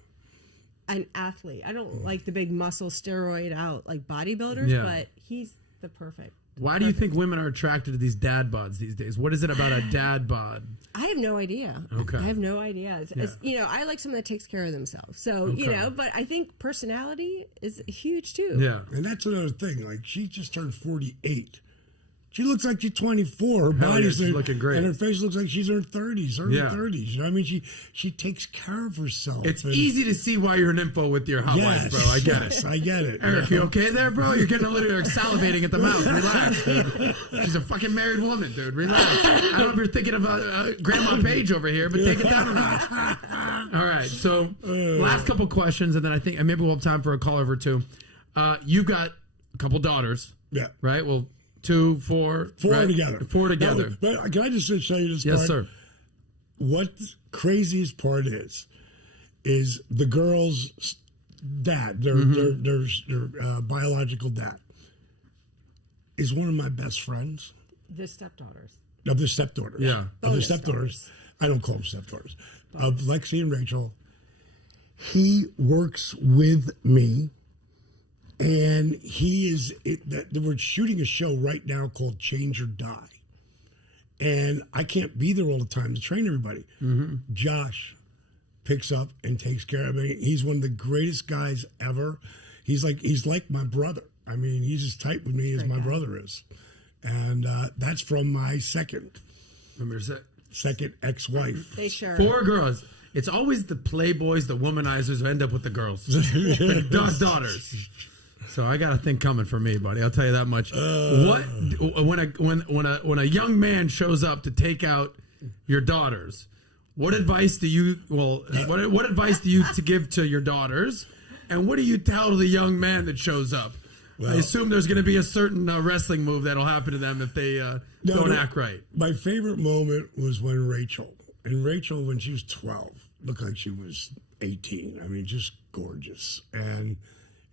An athlete. I don't like the big muscle steroid out like bodybuilders, Yeah. but he's the perfect. Why do you think women are attracted to these dad bods these days? What is it about a dad bod? I have no idea. Okay. I have no idea. It's, I like someone that takes care of themselves. So, but I think personality is huge too. Yeah. And that's another thing. Like, she just turned 48. She looks like she's 24. Her Hell yeah, body's she's looking great. and her face looks like she's in her 30s, early Yeah. 30s. You know what I mean? She takes care of herself. It's and- easy to see why you're an info with your hot wife, bro. I get it. I get it. Eric, you okay there, bro? You're getting a little like, salivating at the mouth. Relax, dude. She's a fucking married woman, dude. Relax. I don't know if you're thinking of Grandma Paige over here, but take it down a notch. All right, so last couple questions, and then I think and maybe we'll have time for a caller or two. You've got a couple daughters, Yeah. right? Well, 2, 4, Four right? together. 4 together. No, but can I just show you this part? Yes, sir. What the craziest part is the girl's dad, their biological dad, is one of my best friends. The stepdaughters. Of the stepdaughters. Yeah. Of the Bonus stepdaughters. I don't call them stepdaughters. Of Lexi and Rachel. He works with me. And we're shooting a show right now called Change or Die. And I can't be there all the time to train everybody. Josh picks up and takes care of me. He's one of the greatest guys ever. He's like my brother. I mean, he's as tight with me as my brother is. And that's from my second ex-wife. They share. 4 girls. It's always the playboys, the womanizers who end up with the girls. The daughters. So I got a thing coming for me, buddy. I'll tell you that much. When a young man shows up to take out your daughters, what advice do you what advice do you to give to your daughters, and what do you tell the young man that shows up? I assume there's going to be a certain wrestling move that'll happen to them if they don't act right. My favorite moment was when Rachel, when she was 12, looked like she was 18. I mean, just gorgeous. And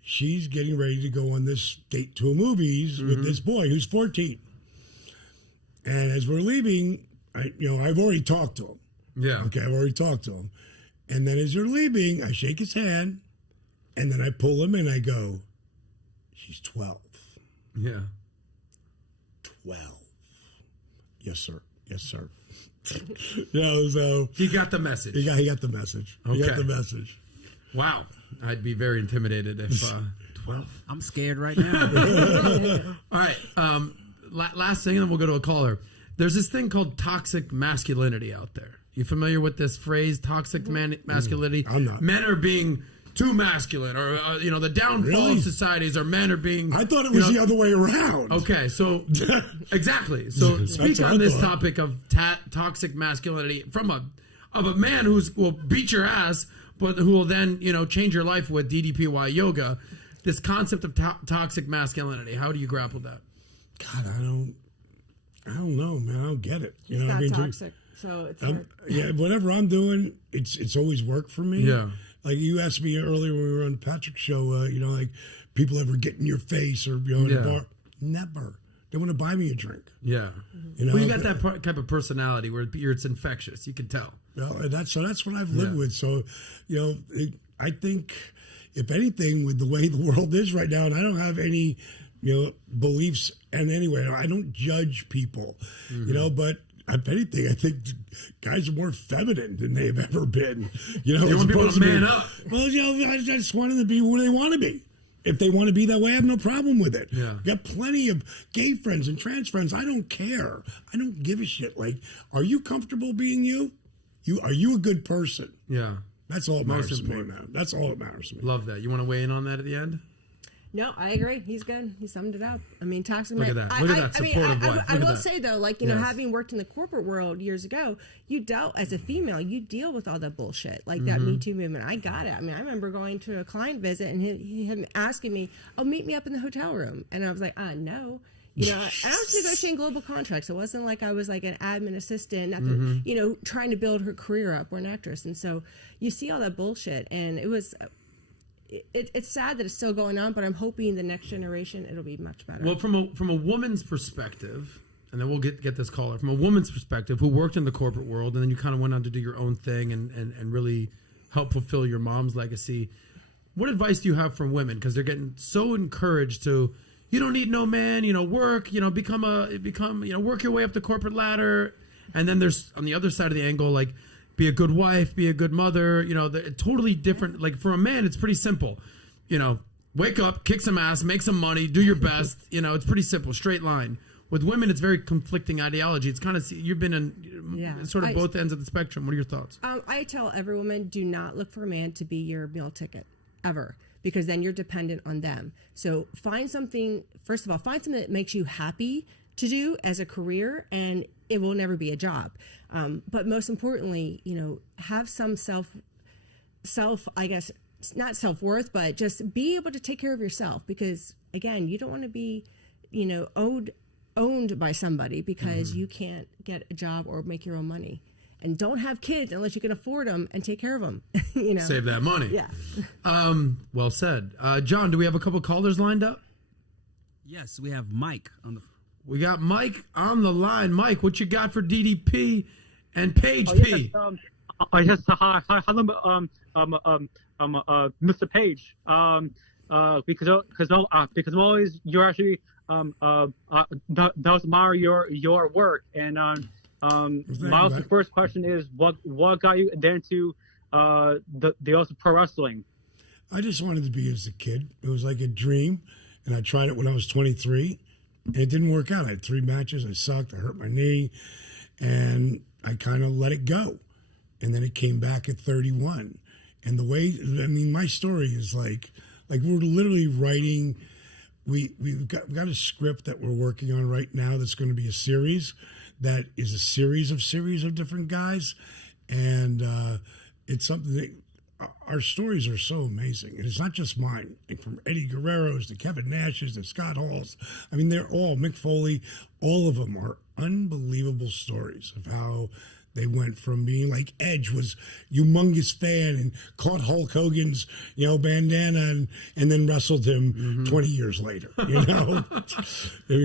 she's getting ready to go on this date to a movies with this boy who's 14. And as we're leaving, I've already talked to him. Yeah. Okay, I've already talked to him. And then as you're leaving, I shake his hand, and then I pull him and I go, she's 12. Yeah. 12. Yes, sir. Yes, sir. So He got the message. he got the message. He got Okay. the message. Wow. I'd be very intimidated if 12. I'm scared right now. All right. Last thing, and then we'll go to a caller. There's this thing called toxic masculinity out there. You familiar with this phrase, toxic masculinity? I'm not. Men are being too masculine, or the downfall Really? of societies are men are being. I thought it was the other way around. Okay, so exactly. So speak what I on this thought. topic of toxic masculinity from a man will beat your ass, but who will then change your life with DDPY yoga. This concept of toxic masculinity. How do you grapple that? God, I don't know, man. I don't get it. It's not toxic, so it's hard. Yeah, whatever I'm doing, it's always worked for me. Yeah. Like you asked me earlier when we were on Patrick's show, like people ever get in your face or in a bar. Never. They want to buy me a drink. Yeah. Well, you got that type of personality where it's infectious. You can tell. Well, that's what I've lived with. So, I think if anything, with the way the world is right now, and I don't have any, beliefs in any way. I don't judge people, but if anything, I think guys are more feminine than they've ever been. They want people to man up. Well, I just want them to be who they want to be. If they want to be that way, I have no problem with it. Yeah. Got plenty of gay friends and trans friends. I don't care. I don't give a shit. Like, are you comfortable being you? Are you a good person? Yeah. That's all that matters Most to me, important. man. That's all that matters to me. Love that. You want to weigh in on that at the end? No, I agree. He's good. He summed it up. I mean, toxic. Look at that. Look at that supportive wife. I Look at will that. say though, Yes. having worked in the corporate world years ago, you dealt as a female. You deal with all that bullshit, like that Me Too movement. I got it. I mean, I remember going to a client visit and he had asking me, "Oh, meet me up in the hotel room," and I was like, no." And I was negotiating global contracts. It wasn't like I was like an admin assistant, trying to build her career up or an actress. And so you see all that bullshit, and it was. It's sad that it's still going on, but I'm hoping the next generation it'll be much better. Well, from a woman's perspective, and then we'll get this caller from a woman's perspective who worked in the corporate world, and then you kind of went on to do your own thing and really help fulfill your mom's legacy. What advice do you have for women? Because they're getting so encouraged to, you don't need no man, work, become work your way up the corporate ladder, and then there's on the other side of the angle like. Be a good wife, be a good mother, totally different. Like for a man, it's pretty simple. Wake up, kick some ass, make some money, do your best. It's pretty simple, straight line. with women, it's very conflicting ideology. It's kind of, you've been in sort of both ends of the spectrum. What are your thoughts? I tell every woman, do not look for a man to be your meal ticket, ever. Because then you're dependent on them. So find something, first of all, find something that makes you happy to do as a career, and it will never be a job. But most importantly, have some self, I guess, not self-worth, but just be able to take care of yourself. Because again, you don't want to be, owned by somebody because you can't get a job or make your own money. And don't have kids unless you can afford them and take care of them. Save that money. Yeah. Well said. John, do we have a couple callers lined up? Yes, we have Mike on the. We got Mike on the line. Mike, what you got for DDP and Paige P? Yes, hi, hello, Mr. Page. Because always you're actually that was admire your work, and my first question is what got you into the also pro wrestling? I just wanted to be as a kid. It was like a dream, and I tried it when I was 23, and it didn't work out. I had 3 matches. I sucked. I hurt my knee, and I kind of let it go. And then it came back at 31. And the way, my story is like we're literally writing. We've got a script that we're working on right now that's going to be a series that is a series of different guys. And it's something that our stories are so amazing. And it's not just mine. Like from Eddie Guerrero's to Kevin Nash's to Scott Hall's. They're all, Mick Foley, all of them are unbelievable stories of how they went from being like Edge was humongous fan and caught Hulk Hogan's, bandana and then wrestled him 20 years later. They were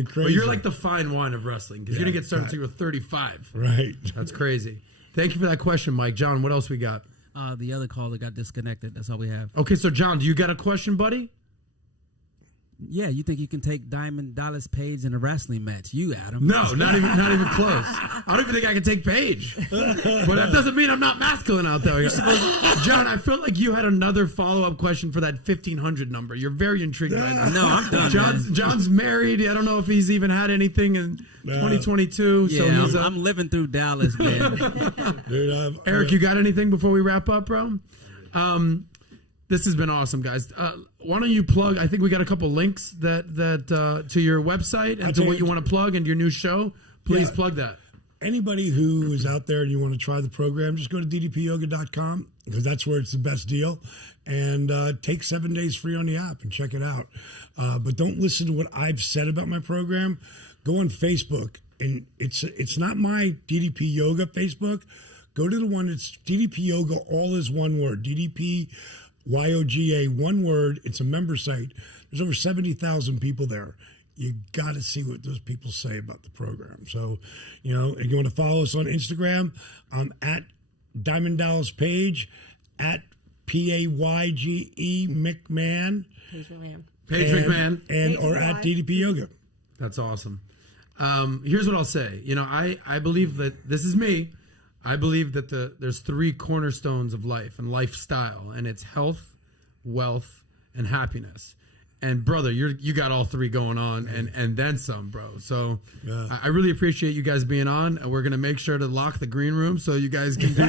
crazy. Well, you're like the fine wine of wrestling because you didn't get started until you were 35. Right. That's crazy. Thank you for that question, Mike. John, what else we got? The other caller got disconnected. That's all we have. Okay, so John, do you got a question, buddy? Yeah, you think you can take Diamond Dallas Page in a wrestling match? You, Adam? No, not even close. I don't even think I can take Paige, but that doesn't mean I'm not masculine out there. John, I feel like you had another follow-up question for that 1500 number. You're very intrigued right now. No, I'm done. John's married. I don't know if he's even had anything in 2022. Yeah, so I'm living through Dallas, man. Dude, Eric, you got anything before we wrap up, bro? This has been awesome, guys. Why don't you plug? I think we got a couple links that to your website and to what you want to plug and your new show. Please plug that. Anybody who is out there and you want to try the program, just go to ddpyoga.com because that's where it's the best deal. And take 7 days free on the app and check it out. But don't listen to what I've said about my program. Go on Facebook, and it's not my DDP Yoga Facebook. Go to the one that's DDP Yoga, all is one word. DDP YOGA, one word. It's a member site. There's over 70,000 people there. You got to see what those people say about the program. So, if you want to follow us on Instagram, I'm at Diamond Dallas Page, at PAYGE McMahon. Paige McMahon. Or at DDP Yoga. That's awesome. Here's what I'll say. I believe that this is me. I believe that there's 3 cornerstones of life and lifestyle, and it's health, wealth, and happiness. And brother, you got all 3 going on, and then some, bro. So I really appreciate you guys being on, and we're gonna make sure to lock the green room so you guys can do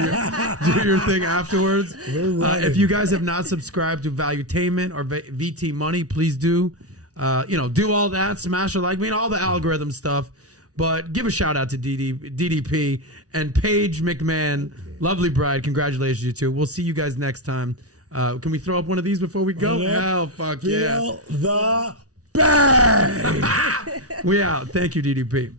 your thing afterwards. If you guys have not subscribed to Valuetainment or VT Money, please do. Do all that, smash a like, all the algorithm stuff. But give a shout out to DDP and Paige McMahon. Lovely bride. Congratulations, you two. We'll see you guys next time. Can we throw up one of these before we go? Hell, fuck yeah. Feel the bang! We out. Thank you, DDP.